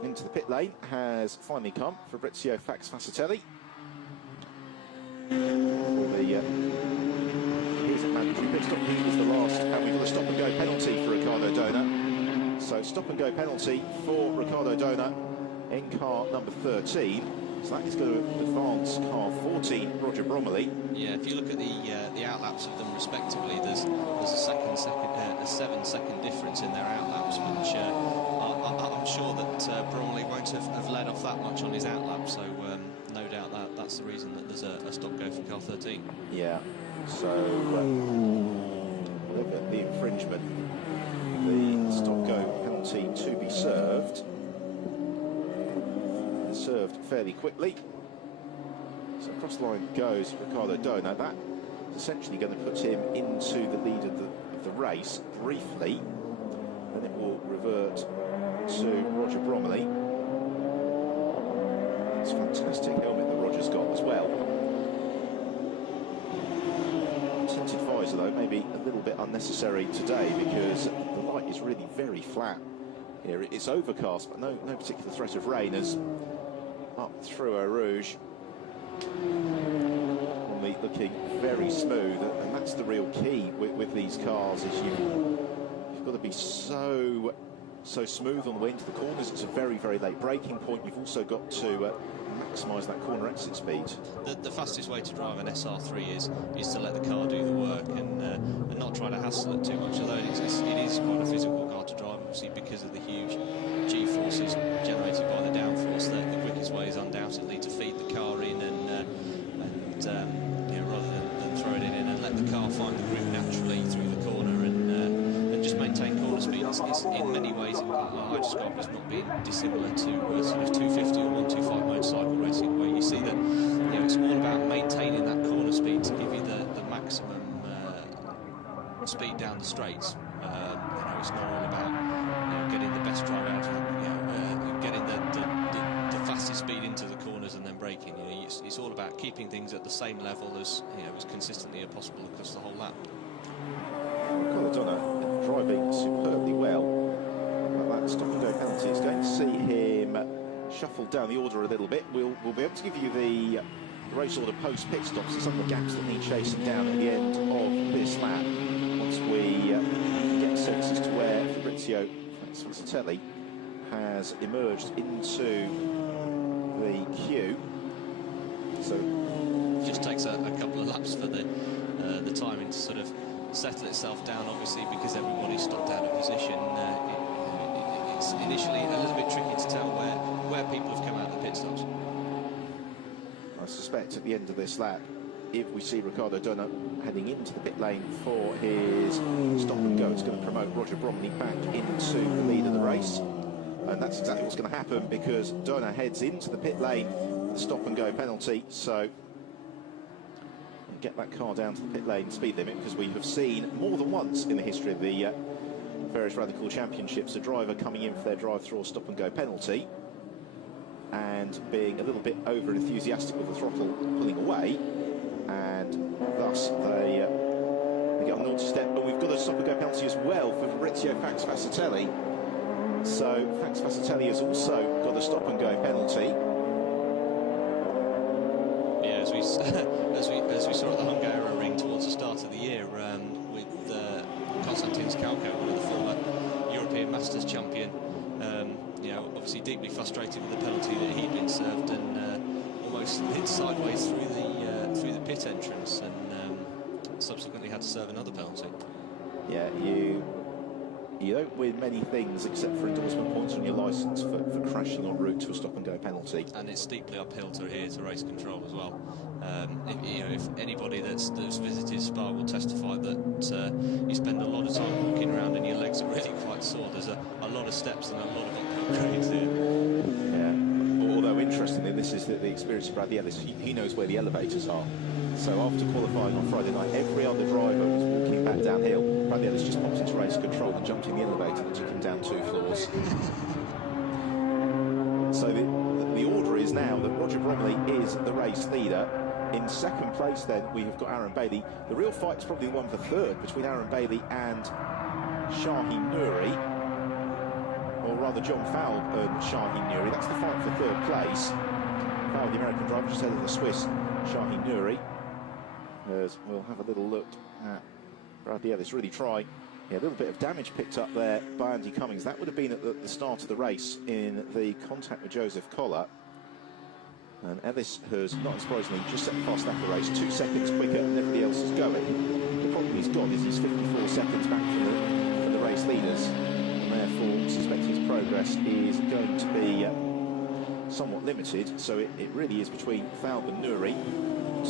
into the pit lane has finally come Fabrizio Fascitelli. Here's a mandatory pit stop. He was the last, and we've got a stop-and-go penalty for Ricardo Donat. So stop-and-go penalty for Ricardo Donat in car number 13. So that is going to advance car 14, Roger Bromley. Yeah, if you look at the outlaps of them respectively, there's a 7-second difference in their outlaps, which I'm sure that Bromley won't have led off that much on his outlap. So no doubt that's the reason that there's a stop-go for car 13. Yeah. So look at the infringement, the stop-go penalty to be served fairly quickly. So across the line goes Ricardo Dona. That's essentially going to put him into the lead of the race briefly. Then it will revert to Roger Bromley. It's a fantastic helmet that Roger's got as well. Tinted visor though, maybe a little bit unnecessary today because the light is really very flat here. It's overcast, but no particular threat of rain as up through Eau Rouge. Bromley looking very smooth, and that's the real key with these cars, is you've got to be so smooth on the way into the corners. It's a very late braking point. You've also got to maximise that corner exit speed. The fastest way to drive an SR3 is to let the car do the work and not try to hassle it too much. Although it is quite a physical car to drive, obviously, because of the huge G-forces generated by the downforce. The quickest way is undoubtedly to feed the car in and rather than throw it in and let the car find the grip naturally through the corner and just maintain corner speed. It's in many ways, I describe it as not being dissimilar to sort of 250 or 125 motorcycle racing, where you see that it's all about maintaining that corner speed to give you the maximum speed down the straights. It's not all about getting the best drive out of getting the fastest speed into the corners and then braking. It's all about keeping things at the same level as consistently as possible across the whole lap. Donna driving superbly well. That stop and go penalty is going to see him shuffle down the order a little bit. We'll be able to give you the race order post pit stops and some of the gaps that need chasing down at the end of this lap once we get a sense as to where Fabrizio Fazzatelli has emerged into the queue. So it just takes a couple of laps for the timing to sort of settle itself down, obviously, because everybody's stopped out of position. It's initially a little bit tricky to tell where people have come out of the pit stops. I suspect at the end of this lap, if we see Ricardo Dona heading into the pit lane for his stop and go, it's going to promote Roger Bromley back into the lead of the race. And that's exactly what's going to happen, because Dona heads into the pit lane for the stop and go penalty. So get that car down to the pit lane speed limit, because we have seen more than once in the history of the various Radical Championships a driver coming in for their drive-through or stop and go penalty and being a little bit over enthusiastic with the throttle pulling away, and thus they get on the naughty step. But we've got a stop and go penalty as well for Fabrizio Fazzatelli. So Fazzatelli has also got a stop and go penalty. Yeah, as we saw at the Hungarian ring towards the start of the year, with Konstantin Skalko, one of the former European Masters champion, obviously deeply frustrated with the penalty that he'd been served, and almost hit sideways through the pit entrance, and subsequently had to serve another penalty. Yeah, you don't win many things except for endorsement points on your licence for crashing en route to a stop and go penalty. And it's steeply uphill to adhere to race control as well. If anybody that's visited Spa will testify that you spend a lot of time walking around and your legs are really quite sore. There's a lot of steps and a lot of upgrades here. Yeah. Although interestingly, this is the experience of Bradley Ellis. He knows where the elevators are. So after qualifying on Friday night, every other driver was walking back downhill. Bradley Ellis just popped into race control and jumped in the elevator that took him down 2 floors. So the order is now that Roger Bromley is the race leader. In second place, then, we have got Aaron Bailey. The real fight is probably the one for third between Aaron Bailey and Shaheen Nouri. Or rather, John Fowle and Shaheen Nouri. That's the fight for third place. Fowle, the American driver, just ahead of the Swiss Shaheen Nouri. As we'll have a little look at Bradley Ellis really try. Yeah, a little bit of damage picked up there by Andy Cummings. That would have been at the start of the race in the contact with Joseph Collar. And Ellis has, not surprisingly, just set the fast lap of the race, 2 seconds quicker than everybody else is going. The problem he's got is he's 54 seconds back from the race leaders, and therefore suspect his progress is going to be somewhat limited. So it really is between Fowle and Nouri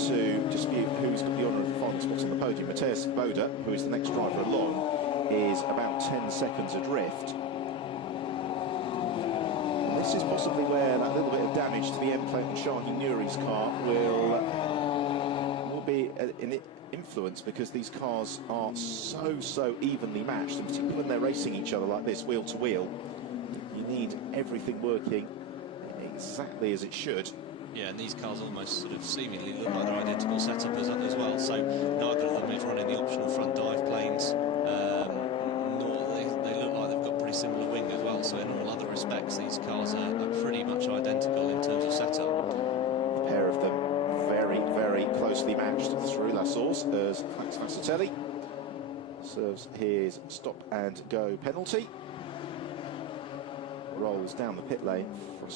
to dispute who's got the honour of the final spot on the podium. Mateusz Boda, who is the next driver along, is about 10 seconds adrift. And this is possibly where that little bit of damage to the end plate and Shaheen Nouri's car will be an influence because these cars are so evenly matched, and particularly when they're racing each other like this, wheel to wheel, you need everything working exactly as it should. Yeah, and these cars almost sort of seemingly look like they're identical setup as well. So neither of them is running the optional front dive planes, nor they look like they've got pretty similar wing as well. So in all other respects, these cars are pretty much identical in terms of setup. A pair of them very closely matched through La Source as Max Fascitelli serves his stop and go penalty. Rolls down the pit lane for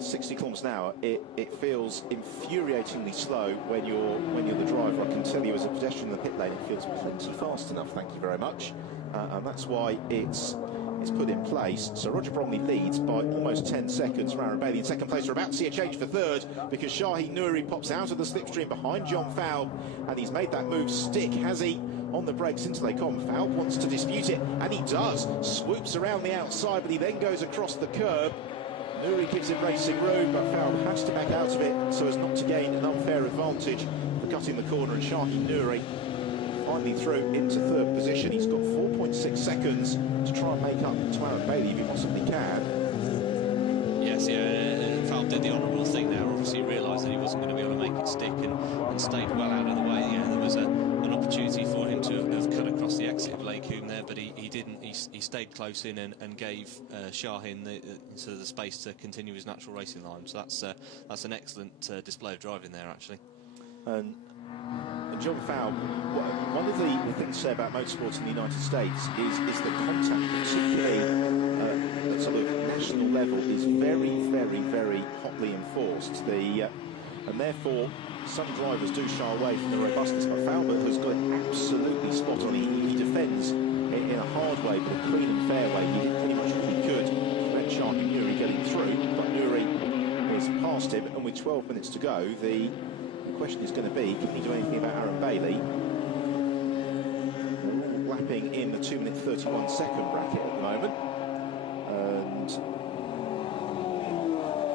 60 kilometres an hour. It feels infuriatingly slow when you're the driver. I can tell you as a pedestrian in the pit lane, it feels plenty fast enough, thank you very much. And that's why it's put in place. So Roger Bromley leads by almost 10 seconds from Aaron Bailey in second place. We're about to see a change for third because Shaheen Nouri pops out of the slipstream behind John Fowl, and he's made that move stick, has he? On the brakes into they come. Fowl wants to dispute it, and he does. Swoops around the outside, but he then goes across the curb. Nouri gives him racing room, but Fowl has to back out of it so as not to gain an unfair advantage for cutting the corner, and Shaheen Nouri finally through into third position. He's got 4.6 seconds to try and make up to Aaron Bailey if he possibly can. Yes, yeah, Fowl did the honourable thing there. Obviously realised that he wasn't going to be able to make it stick and stayed well out of the way. You know, there was an opportunity for him to have cut across the exit of Lake Hume there, but he didn't. He stayed close in and gave Shaheen sort of the space to continue his natural racing line. So that's an excellent display of driving there, actually. And John Fowl, one of the things to say about motorsport in the United States is the contact, particularly at sort of national level, is very hotly enforced. And therefore, some drivers do shy away from the robustness. But Fowl has got it absolutely spot on. He defends in a hard way, but a clean and fair way. He did pretty much what he could to let Shaheen Nouri getting through, but Nouri has passed him, and with 12 minutes to go, the question is going to be, can he do anything about Aaron Bailey? Lapping in the 2-minute 31 second bracket at the moment, and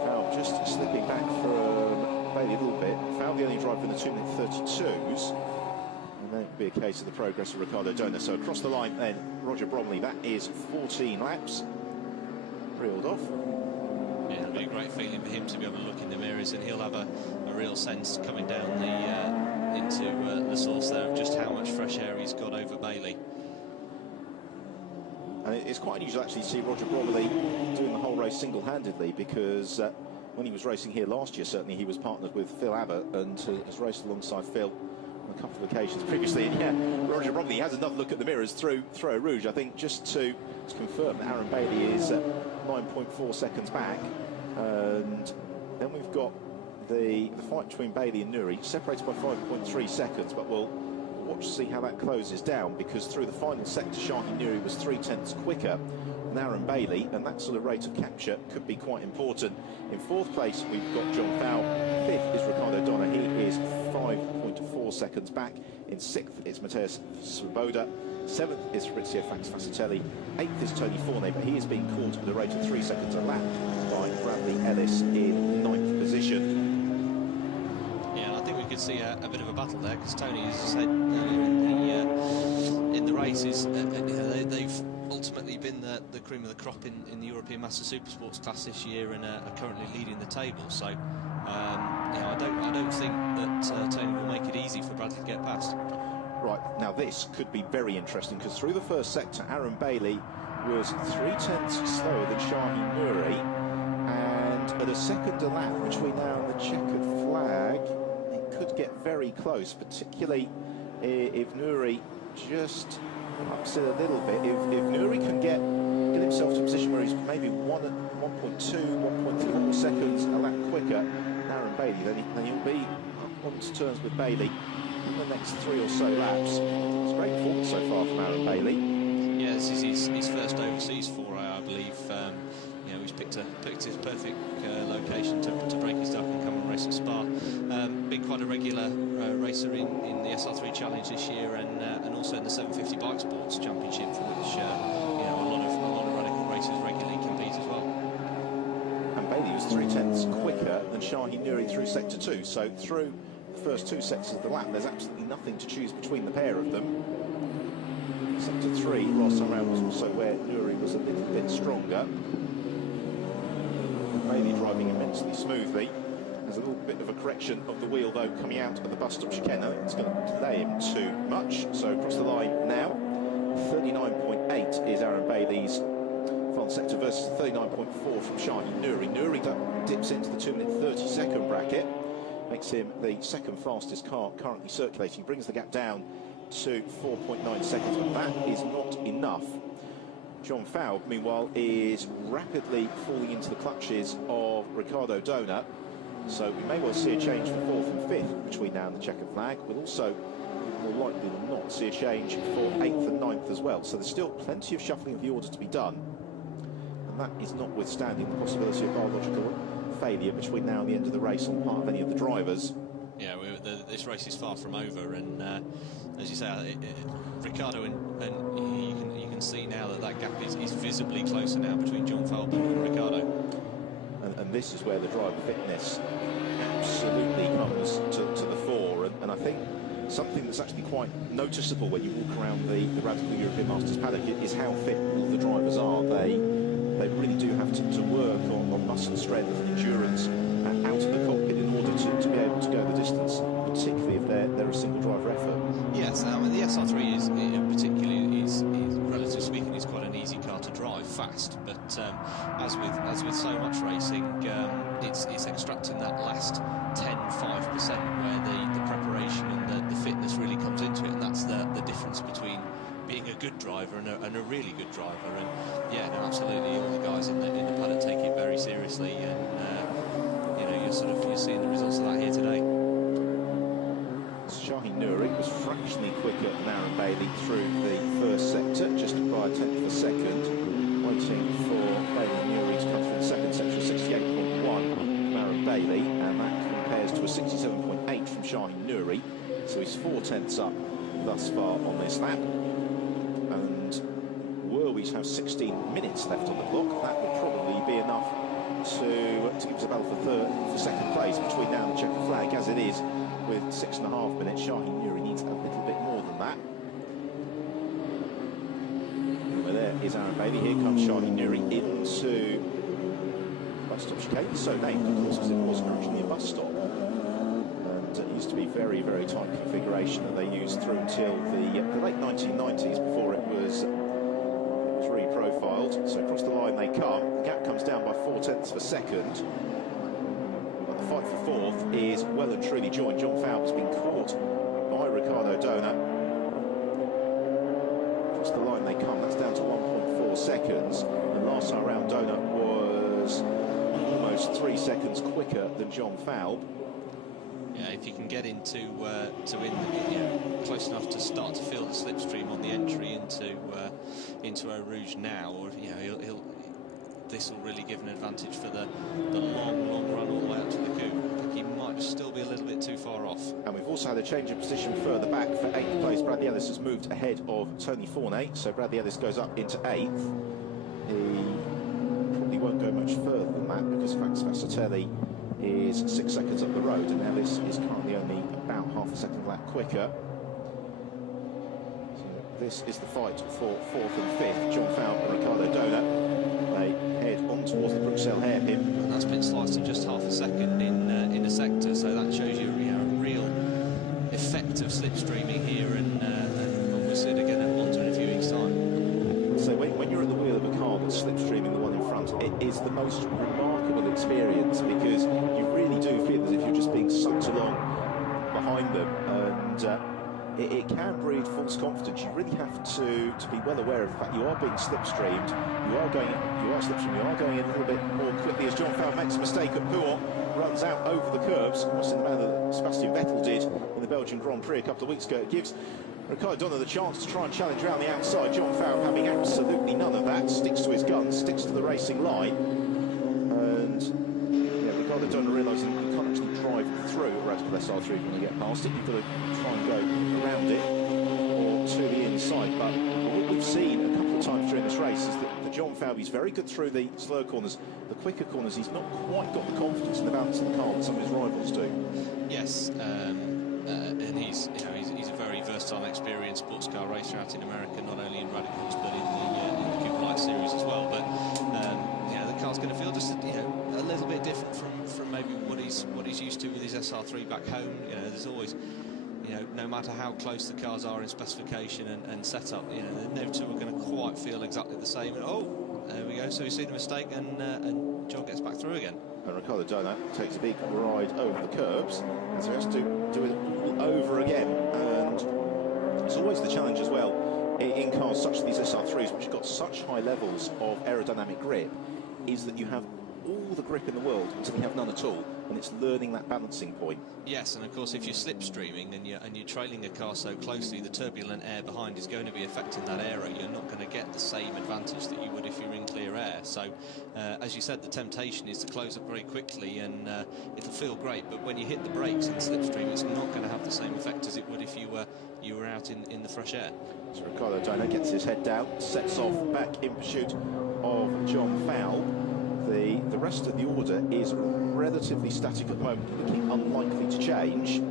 Fowl just slipping back from Bailey a little bit. Fowl the only driver in the 2-minute 32s, and then it would be a case of the progress of Ricardo Dona. So across the line then, Roger Bromley, that is 14 laps reeled off. Yeah, it'll be a great feeling for him to be able to look in the mirrors, and he'll have a real sense coming down into the source there of just how much fresh air he's got over Bailey. And it's quite unusual actually to see Roger Bromley doing the whole race single-handedly, because when he was racing here last year, certainly he was partnered with Phil Abbott and has raced alongside Phil on a couple of occasions previously. And yeah, Roger Bromley has another look at the mirrors through Eau Rouge, I think, just to confirm that Aaron Bailey is 9.4 seconds back. And then we've got the fight between Bailey and Nouri, separated by 5.3 seconds, but we'll watch to see how that closes down, because through the final sector, Shaheen Nouri was 0.3 quicker than Aaron Bailey, and that sort of rate of capture could be quite important. In fourth place, we've got John Fowl. Fifth is Ricardo Dona. He is 5.4 seconds back. In sixth, it's Matthias Svoboda. Seventh is Fabrizio Fascitelli. Eighth is Tony Forney, but he is being caught at a rate of 3 seconds a lap by Bradley Ellis in ninth position. Yeah, I think we could see a bit of a battle there, because Tony, as I said in the races, they've ultimately been the cream of the crop in the European Master Supersports class this year, and are currently leading the table. So, I don't think that Tony will make it easy for Bradley to get past. Right, now this could be very interesting, because through the first sector, Aaron Bailey was 0.3 slower than Shaheen Nouri, and at a second a lap between now and the checkered flag, it could get very close, particularly if Nouri just ups it a little bit. If Nouri can get himself to a position where he's maybe 1.2, 1.4 seconds a lap quicker than Aaron Bailey, then he'll be on to terms with Bailey in the next 3 or so laps. It's great performance so far from Aaron Bailey. Yeah, this is his first overseas foray, I believe. He's picked his perfect location to break his duck and come and race at Spa. Been quite a regular racer in the SR3 Challenge this year, and also in the 750 Bike Sports Championship, for which a lot of radical racers regularly compete as well. And Bailey was 0.3 quicker than Shaheen Nouri through sector 2. So through the first 2 sectors of the lap. There's absolutely nothing to choose between the pair of them. Sector 3 last time around was also where Nuri was a little bit stronger. Bailey driving immensely smoothly. There's a little bit of a correction of the wheel though coming out of the bus stop chicane. I think it's going to delay him too much. So across the line now, 39.8 is Aaron Bailey's final sector versus 39.4 from Shaheen Nuri. Nuri dips into the 2-minute 30-second bracket, makes him the second fastest car currently circulating, brings the gap down to 4.9 seconds, but that is not enough. John Faub, meanwhile, is rapidly falling into the clutches of Ricardo Donat, so we may well see a change for 4th and 5th between now and the checkered flag. We'll also, more likely than not, see a change for 8th and 9th as well. So there's still plenty of shuffling of the order to be done, and that is notwithstanding the possibility of biological failure between now and the end of the race on part of any of the drivers. Yeah, this race is far from over, and as you say, Ricardo and you can see now that gap is visibly closer now between John Falb and Ricardo. And this is where the driver fitness absolutely comes to the fore, and I think something that's actually quite noticeable when you walk around the Radical European Masters paddock is how fit all the drivers are. They really do have to work on muscle strength and endurance out of the cockpit in order to be able to go the distance, particularly if they're a single driver effort. Yes, I mean, the SR3 is particularly relatively speaking, is quite an easy car to drive fast, but as with so much racing, it's extracting that last 10-5% where the preparation and the fitness really comes into it, and that's the difference between being a good driver and a really good driver. And yeah, no, absolutely, all the guys in the paddock take it very seriously, and you're seeing the results of that here today. Shaheen Nuri was fractionally quicker than Aaron Bailey through the first sector, just by a tenth of a second, waiting for Bailey and Nuri to come through the second sector, 68.1 from Aaron Bailey, and that compares to a 67.8 from Shaheen Nuri, so he's 4 tenths up thus far on this lap. And were we to have 16 minutes left on the clock, that would probably be enough to give us a battle for second place between now and the checkered flag. As it is, with 6.5 minutes, Shaheen Nuri needs a little bit more than that. Anyway, there is Aaron Bailey. Here comes Shaheen Nuri into bus stop chicane, so named, of course, because it was originally a bus stop. And it used to be very, very tight configuration that they used through until the late 1990s, before it was reprofiled. So across the line they come. The gap comes down by 4 tenths of a second. But the fight for 4th is well and truly joined. John Faub has been caught by Ricardo Donat. Across the line they come. That's down to 1.4 seconds. And last time around, Donat was almost 3 seconds quicker than John Faub. Yeah, if you can get into close enough to start to feel the slipstream on the entry into Eau Rouge now, or this will really give an advantage for the long run all the way up to the coupe. He might still be a little bit too far off. And we've also had a change of position further back. For 8th place, Bradley Ellis has moved ahead of Tony Fournet, so Bradley Ellis goes up into 8th. He probably won't go much further than that, because Max Vassatelli is 6 seconds up the road, and Ellis is currently only about half a second lap quicker. So this is the fight for 4th and 5th. John Faub and Ricardo Donat. They head on towards the Bruxelles hairpin. And that's been sliced to just half a second in a sector, so that shows you a real effect of slipstreaming here, and we'll see it again at Monza in a few weeks' time. So when you're at the wheel of a car that's slipstreaming the one in front, it is the most remarkable experience, because you really do feel as if you're just being sucked along behind them, and it can breed false confidence. You really have to be well aware of the fact you are being slipstreamed. You are going a little bit more quickly, as John Faub makes a mistake at Pouhon, runs out over the curbs, almost in the manner that Sebastian Vettel did in the Belgian Grand Prix a couple of weeks ago. It gives Ricardo Donat the chance to try and challenge around the outside. John Faub having absolutely none of that, sticks to his guns, sticks to the racing line, and Ricardo Donat realising you can't actually drive through a Radical SR3 if you want to get past it. You've got to try and go around it or to the inside. But what we've seen a couple couple of times during this race is that John Falvey's very good through the slow corners. The quicker corners, he's not quite got the confidence in the balance of the car that some of his rivals do. Yes, and he's a very versatile, experienced sports car racer out in America, not only in Radicals but in the Cooper Light Series as well. But the car's going to feel just a little bit different from maybe what he's used to with his SR3 back home. There's always, no matter how close the cars are in specification and setup, no two are going to quite feel exactly the same. And there we go. So he's seen a mistake, and John gets back through again. And Ricardo Donat takes a big ride over the curbs, and so he has to do it all over again. And it's always the challenge as well in cars such as these SR3s, which have got such high levels of aerodynamic grip, is that you have all the grip in the world until you have none at all, and it's learning that balancing point. Yes, and of course if you're slipstreaming and you're trailing a car so closely, the turbulent air behind is going to be affecting that aero. You're not going to get the same advantage that you would if you're in clear air. So as you said, the temptation is to close up very quickly, and it'll feel great, but when you hit the brakes in slipstream, it's not going to have the same effect as it would if you were out in the fresh air. So Ricardo Donat gets his head down, sets off back in pursuit of John Fowl. The rest of the order is relatively static at the moment, looking unlikely to change,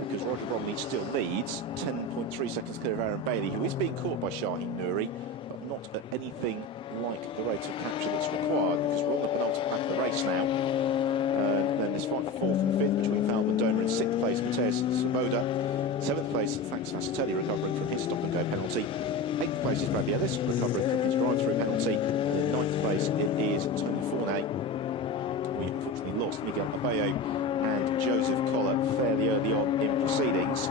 because Roger Bromley still leads, 10.3 seconds clear of Aaron Bailey, who is being caught by Shaheen Nouri, but not at anything like the rate of capture that's required, because we're on the penultimate lap of the race now. And then this fight for fourth and fifth between Fowl and Donor. In sixth place, Mateusz Swoboda. Seventh place, thanks Fasatelli, recovering from his stop-and-go penalty. Eighth place is Bradley Ellis, recovering from his drive-through penalty. In ninth place, it is Tony Fournay. We unfortunately lost Miguel Abayo and Joseph Collar fairly early on in proceedings.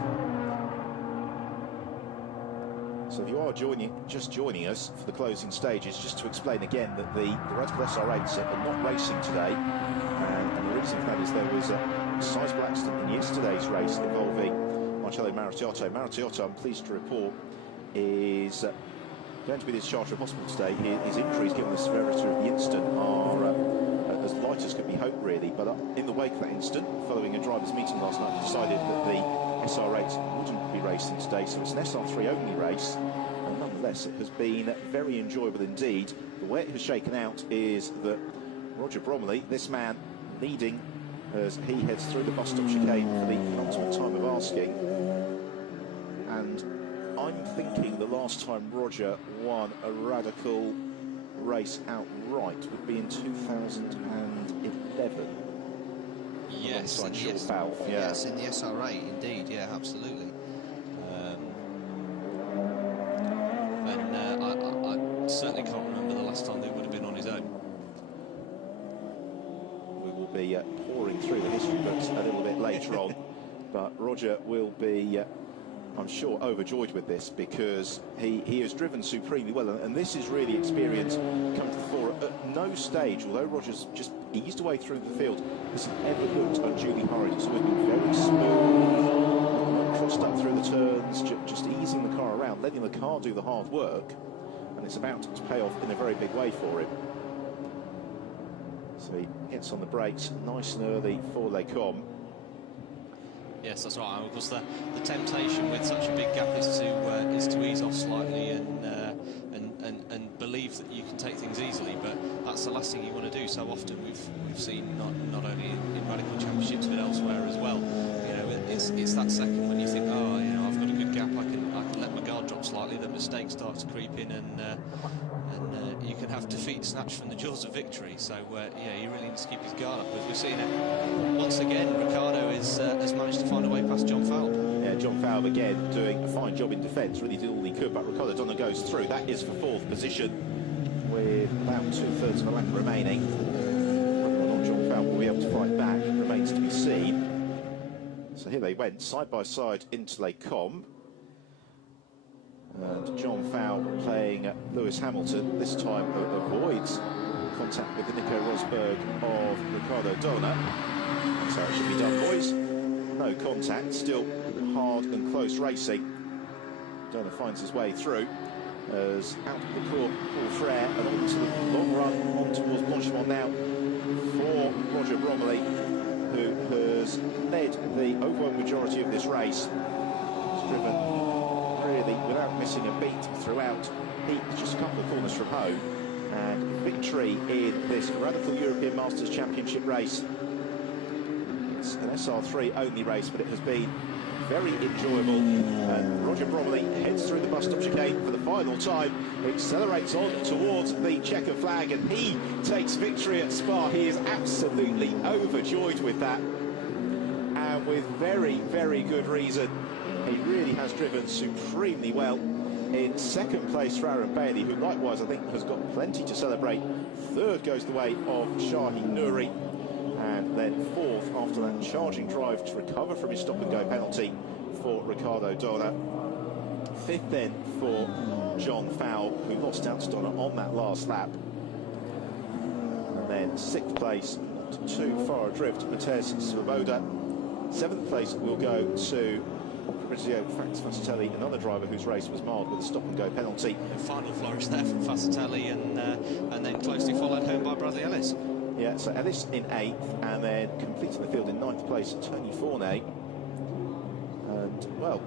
So if you are just joining us for the closing stages, just to explain again that the Radical SR8s are not racing today, and the reason for that is there was a sizable accident in yesterday's race involving Marcello Maritiotto. Maritiotto, I'm pleased to report, is going to be discharged from hospital today. His injuries, given the severity of the incident, are as light as could be hoped, really. But in the wake of that incident, following a drivers' meeting last night, decided that the SR8 wouldn't be racing today, so it's an SR3 only race. And nonetheless, it has been very enjoyable indeed. The way it has shaken out is that Roger Bromley, this man leading as he heads through the bus stop chicane for the penultimate time of asking. And I'm thinking the last time Roger won a Radical race outright would be in 2011. Yes, in the yes, in the SR8, indeed, yeah, absolutely. I certainly can't remember the last time they would have been on his own. We will be pouring through the history books a little bit later on, but Roger will be, I'm sure, overjoyed with this, because he has driven supremely well, and this is really experience come to the fore. At no stage, although Roger's just eased away through the field, has ever looked unduly hurried. It's always been very smooth, crossed up through the turns, just easing the car around, letting the car do the hard work, and it's about to pay off in a very big way for him. So he hits on the brakes nice and early for Les Combes. Yes, that's right. Of course, the temptation with such a big gap is to ease off slightly and believe that you can take things easily. But that's the last thing you want to do. So often we've seen not only in Radical Championships but elsewhere as well. It's that second when you think, I've got a good gap. I can let my guard drop slightly. The mistake starts to creep in, and you can have defeat snatched from the jaws of victory. So he really needs to keep his guard up. As we've seen it once again, Ricardo has managed to find a way past John Fowl. Yeah, John Fowl again doing a fine job in defence. Really did all he could, but Ricardo Donner goes through. That is for fourth position with about 2/3 of a lap remaining. Whether or not John Fowl will be able to fight back remains to be seen. So here they went side by side into Les Combes. And John Fowl playing Lewis Hamilton, this time avoids contact with the Nico Rosberg of Ricardo Donner. So it should be done, boys. No contact, still hard and close racing. Donner finds his way through as out of the Cour Frere and on to the long run on towards Blanchimont now for Roger Bromley, who has led the overwhelming majority of this race. He's driven really Bailey without missing a beat throughout. He's just a couple of corners from home, and victory in this Radical European Masters Championship race. It's an SR3 only race, but it has been very enjoyable. And Roger Bromley heads through the bus stop chicane for the final time, accelerates on towards the checker flag, and he takes victory at Spa. He is absolutely overjoyed with that, and with very, very good reason. He really has driven supremely well. In second place for Aaron Bailey, who likewise I think has got plenty to celebrate. Third goes the way of Shaheen Nouri, and then fourth after that charging drive to recover from his stop-and-go penalty for Ricardo Donna. Fifth then for John Fowle, who lost out to Donna on that last lap. And then sixth place, not too far adrift, Matej Svoboda. Seventh place will go to Fabrizio Fascitelli, another driver whose race was marred with a stop-and-go penalty. A final flourish there from Fascitelli, and then closely followed home by Bradley Ellis. Yeah, so Ellis in eighth, and then completing the field in ninth place, Tony Fournet. And, well,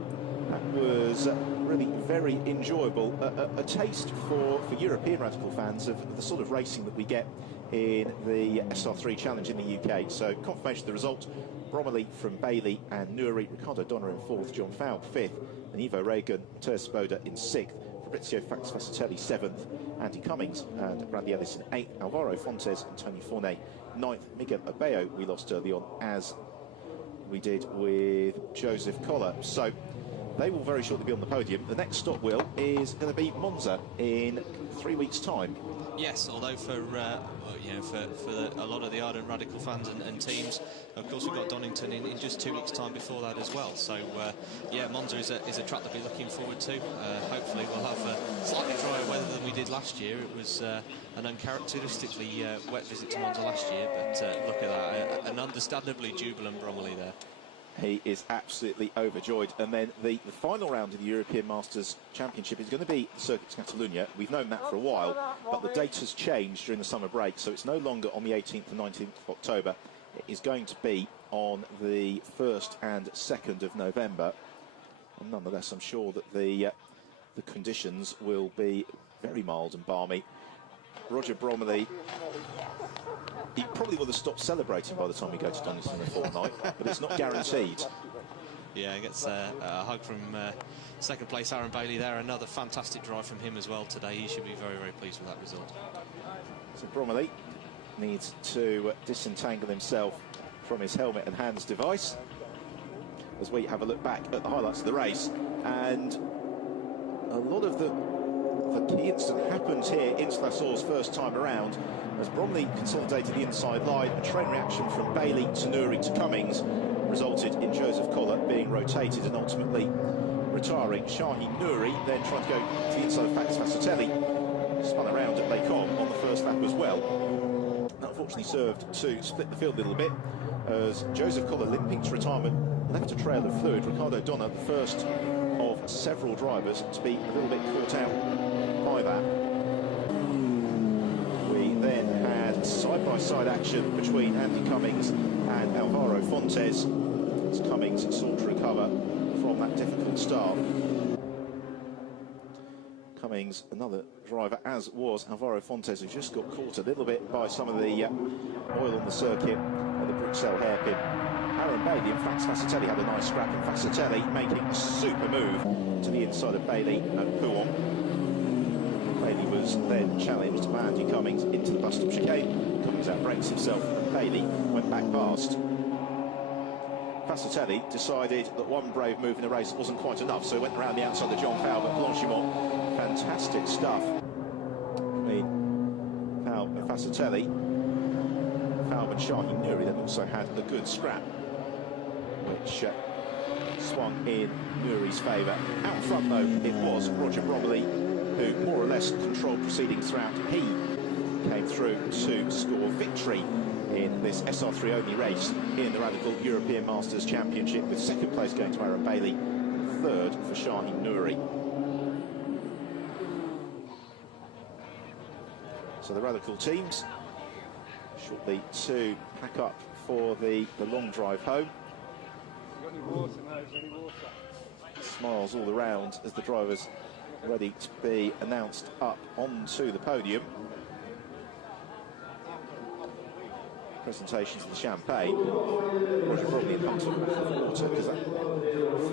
that was really very enjoyable. A taste for European Radical fans of the sort of racing that we get in the SR3 Challenge in the UK. So, confirmation of the result: Bromley from Bailey and Nouri, Ricardo Donna in fourth, John Fowle fifth, and Ivo Reagan, Matej Svoboda in sixth, Fabrizio Fascitelli seventh, Andy Cummings and Bradley Ellis in eighth, Alvaro Fontes and Tony Fournet ninth, Miguel Abello we lost early on, as we did with Joseph Collar. So they will very shortly be on the podium. The next stop, Will, is going to be Monza in 3 weeks' time. Yes, although for a lot of the ardent Radical fans and teams, of course we've got Donington in just 2 weeks' time before that as well. So yeah, Monza is a track to be looking forward to. Hopefully we'll have a slightly drier weather than we did last year. It was an uncharacteristically wet visit to Monza last year, but look at that, an understandably jubilant Bromley there. He is absolutely overjoyed. And then the final round of the European Masters Championship is going to be the Circuit Catalunya. We've known that for a while, but the date has changed during the summer break, so it's no longer on the 18th and 19th of October. It is going to be on the 1st and 2nd of November. And nonetheless, I'm sure that the conditions will be very mild and balmy. Roger Bromley, he probably will have stopped celebrating by the time we go to Donington in a fortnight, but it's not guaranteed. Yeah, he gets a hug from second place Aaron Bailey there. Another fantastic drive from him as well today. He should be very, very pleased with that result. So Bromley needs to disentangle himself from his helmet and hands device as we have a look back at the highlights of the race. And a lot of the key incident happened here in Slasaw's first time around, as Bromley consolidated the inside line. A train reaction from Bailey to Nouri to Cummings resulted in Joseph Collar being rotated and ultimately retiring. Shaheen Nouri then trying to go to the inside of Fascitelli, spun around at Lecom on the first lap as well. That unfortunately served to split the field a little bit, as Joseph Collar, limping to retirement, left a trail of fluid. Ricardo Donna, the first of several drivers to be a little bit caught out by that. We then had side-by-side action between Andy Cummings and Alvaro Fontes, as Cummings sought to recover from that difficult start. Cummings, another driver, as was Alvaro Fontes, who just got caught a little bit by some of the oil on the circuit at the Bruxelles hairpin. Aaron Bailey, in fact, Fascitelli had a nice scrap, and Fascitelli making a super move to the inside of Bailey at Pouon. Bailey was then challenged by Andy Cummings into the bus stop chicane. Cummings outbrakes himself, and Bailey went back past. Fascitelli decided that one brave move in the race wasn't quite enough, so he went around the outside of John Fowle at Blanchimont. Fantastic stuff. I mean, Fowle and Fascitelli. Fowle and Shaheen Nouri then also had a good scrap, which swung in Nouri's favour. Out front, though, it was Roger Bromley who more or less controlled proceedings throughout. He came through to score victory in this SR3 only race in the Radical European Masters Championship, with second place going to Aaron Bailey, third for Shaheen Nouri. So the Radical teams shortly to pack up for the long drive home. Got any water, mate? Any water? Smiles all around as the drivers ready to be announced up onto the podium. Presentations of the champagne. Roger probably in hunting for water because that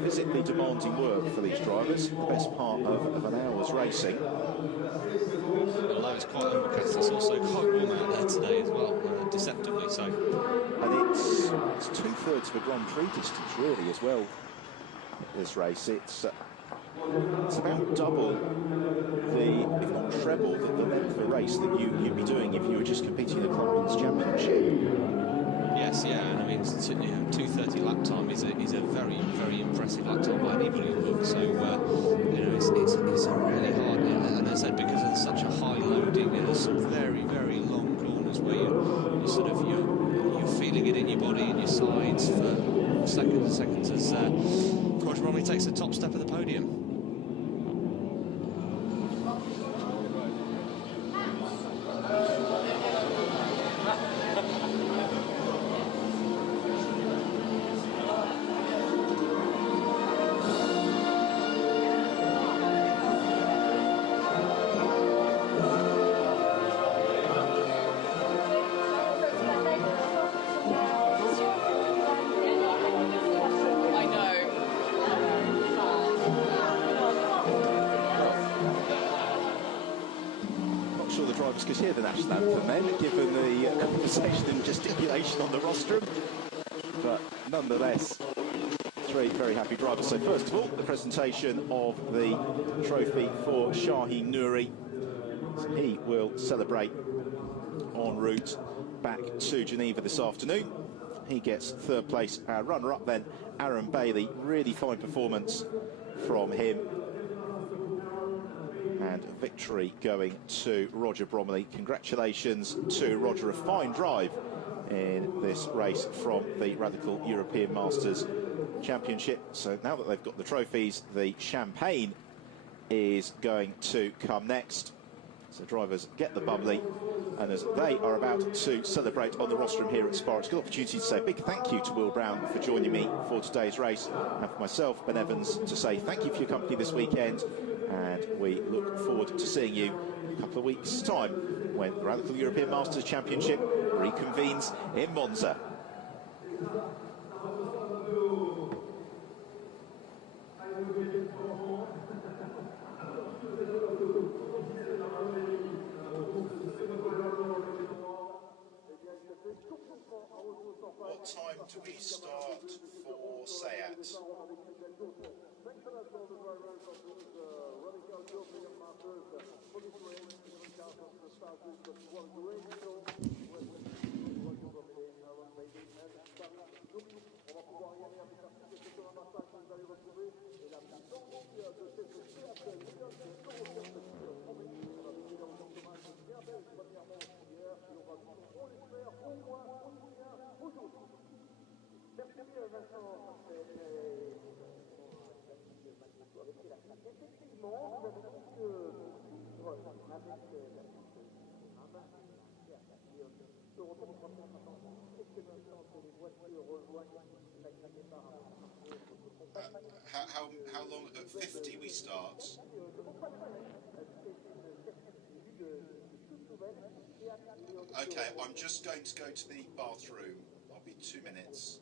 physically demanding work for these drivers. The best part of an hour's racing. Although it's quite overcast, it's also quite warm out there today as well, deceptively so. And it's 2/3 of a Grand Prix distance really as well. This race, it's about double the, if not treble, the length of a race that you'd be doing if you were just competing in the Club Championship. Yes, yeah, and I mean, 2:30 lap time is a very, very impressive lap time by anybody's book. So, it's a really hard, and as I said, because of such a high loading, there's some very, very long corners where you're feeling it in your body and your sides for seconds and seconds as Roger Bromley takes the top step of the podium. Could hear the national anthem then, given the conversation and gesticulation on the rostrum, but nonetheless, three very happy drivers. So first of all, the presentation of the trophy for Shaheen Nouri. So he will celebrate en route back to Geneva this afternoon. He gets third place. Our runner-up then, Aaron Bailey. Really fine performance from him. And victory going to Roger Bromley. Congratulations to Roger, a fine drive in this race from the Radical European Masters Championship. So now that they've got the trophies, the champagne is going to come next. So drivers get the bubbly, and as they are about to celebrate on the rostrum here at Spa, it's a good opportunity to say a big thank you to Will Brown for joining me for today's race, and for myself, Ben Evans, to say thank you for your company this weekend, and we look forward to seeing you in a couple of weeks' time when the Radical European Masters Championship reconvenes in Monza. What time do we start for Seat? How long? At 50 we start. Okay, I'm just going to go to the bathroom. I'll be 2 minutes.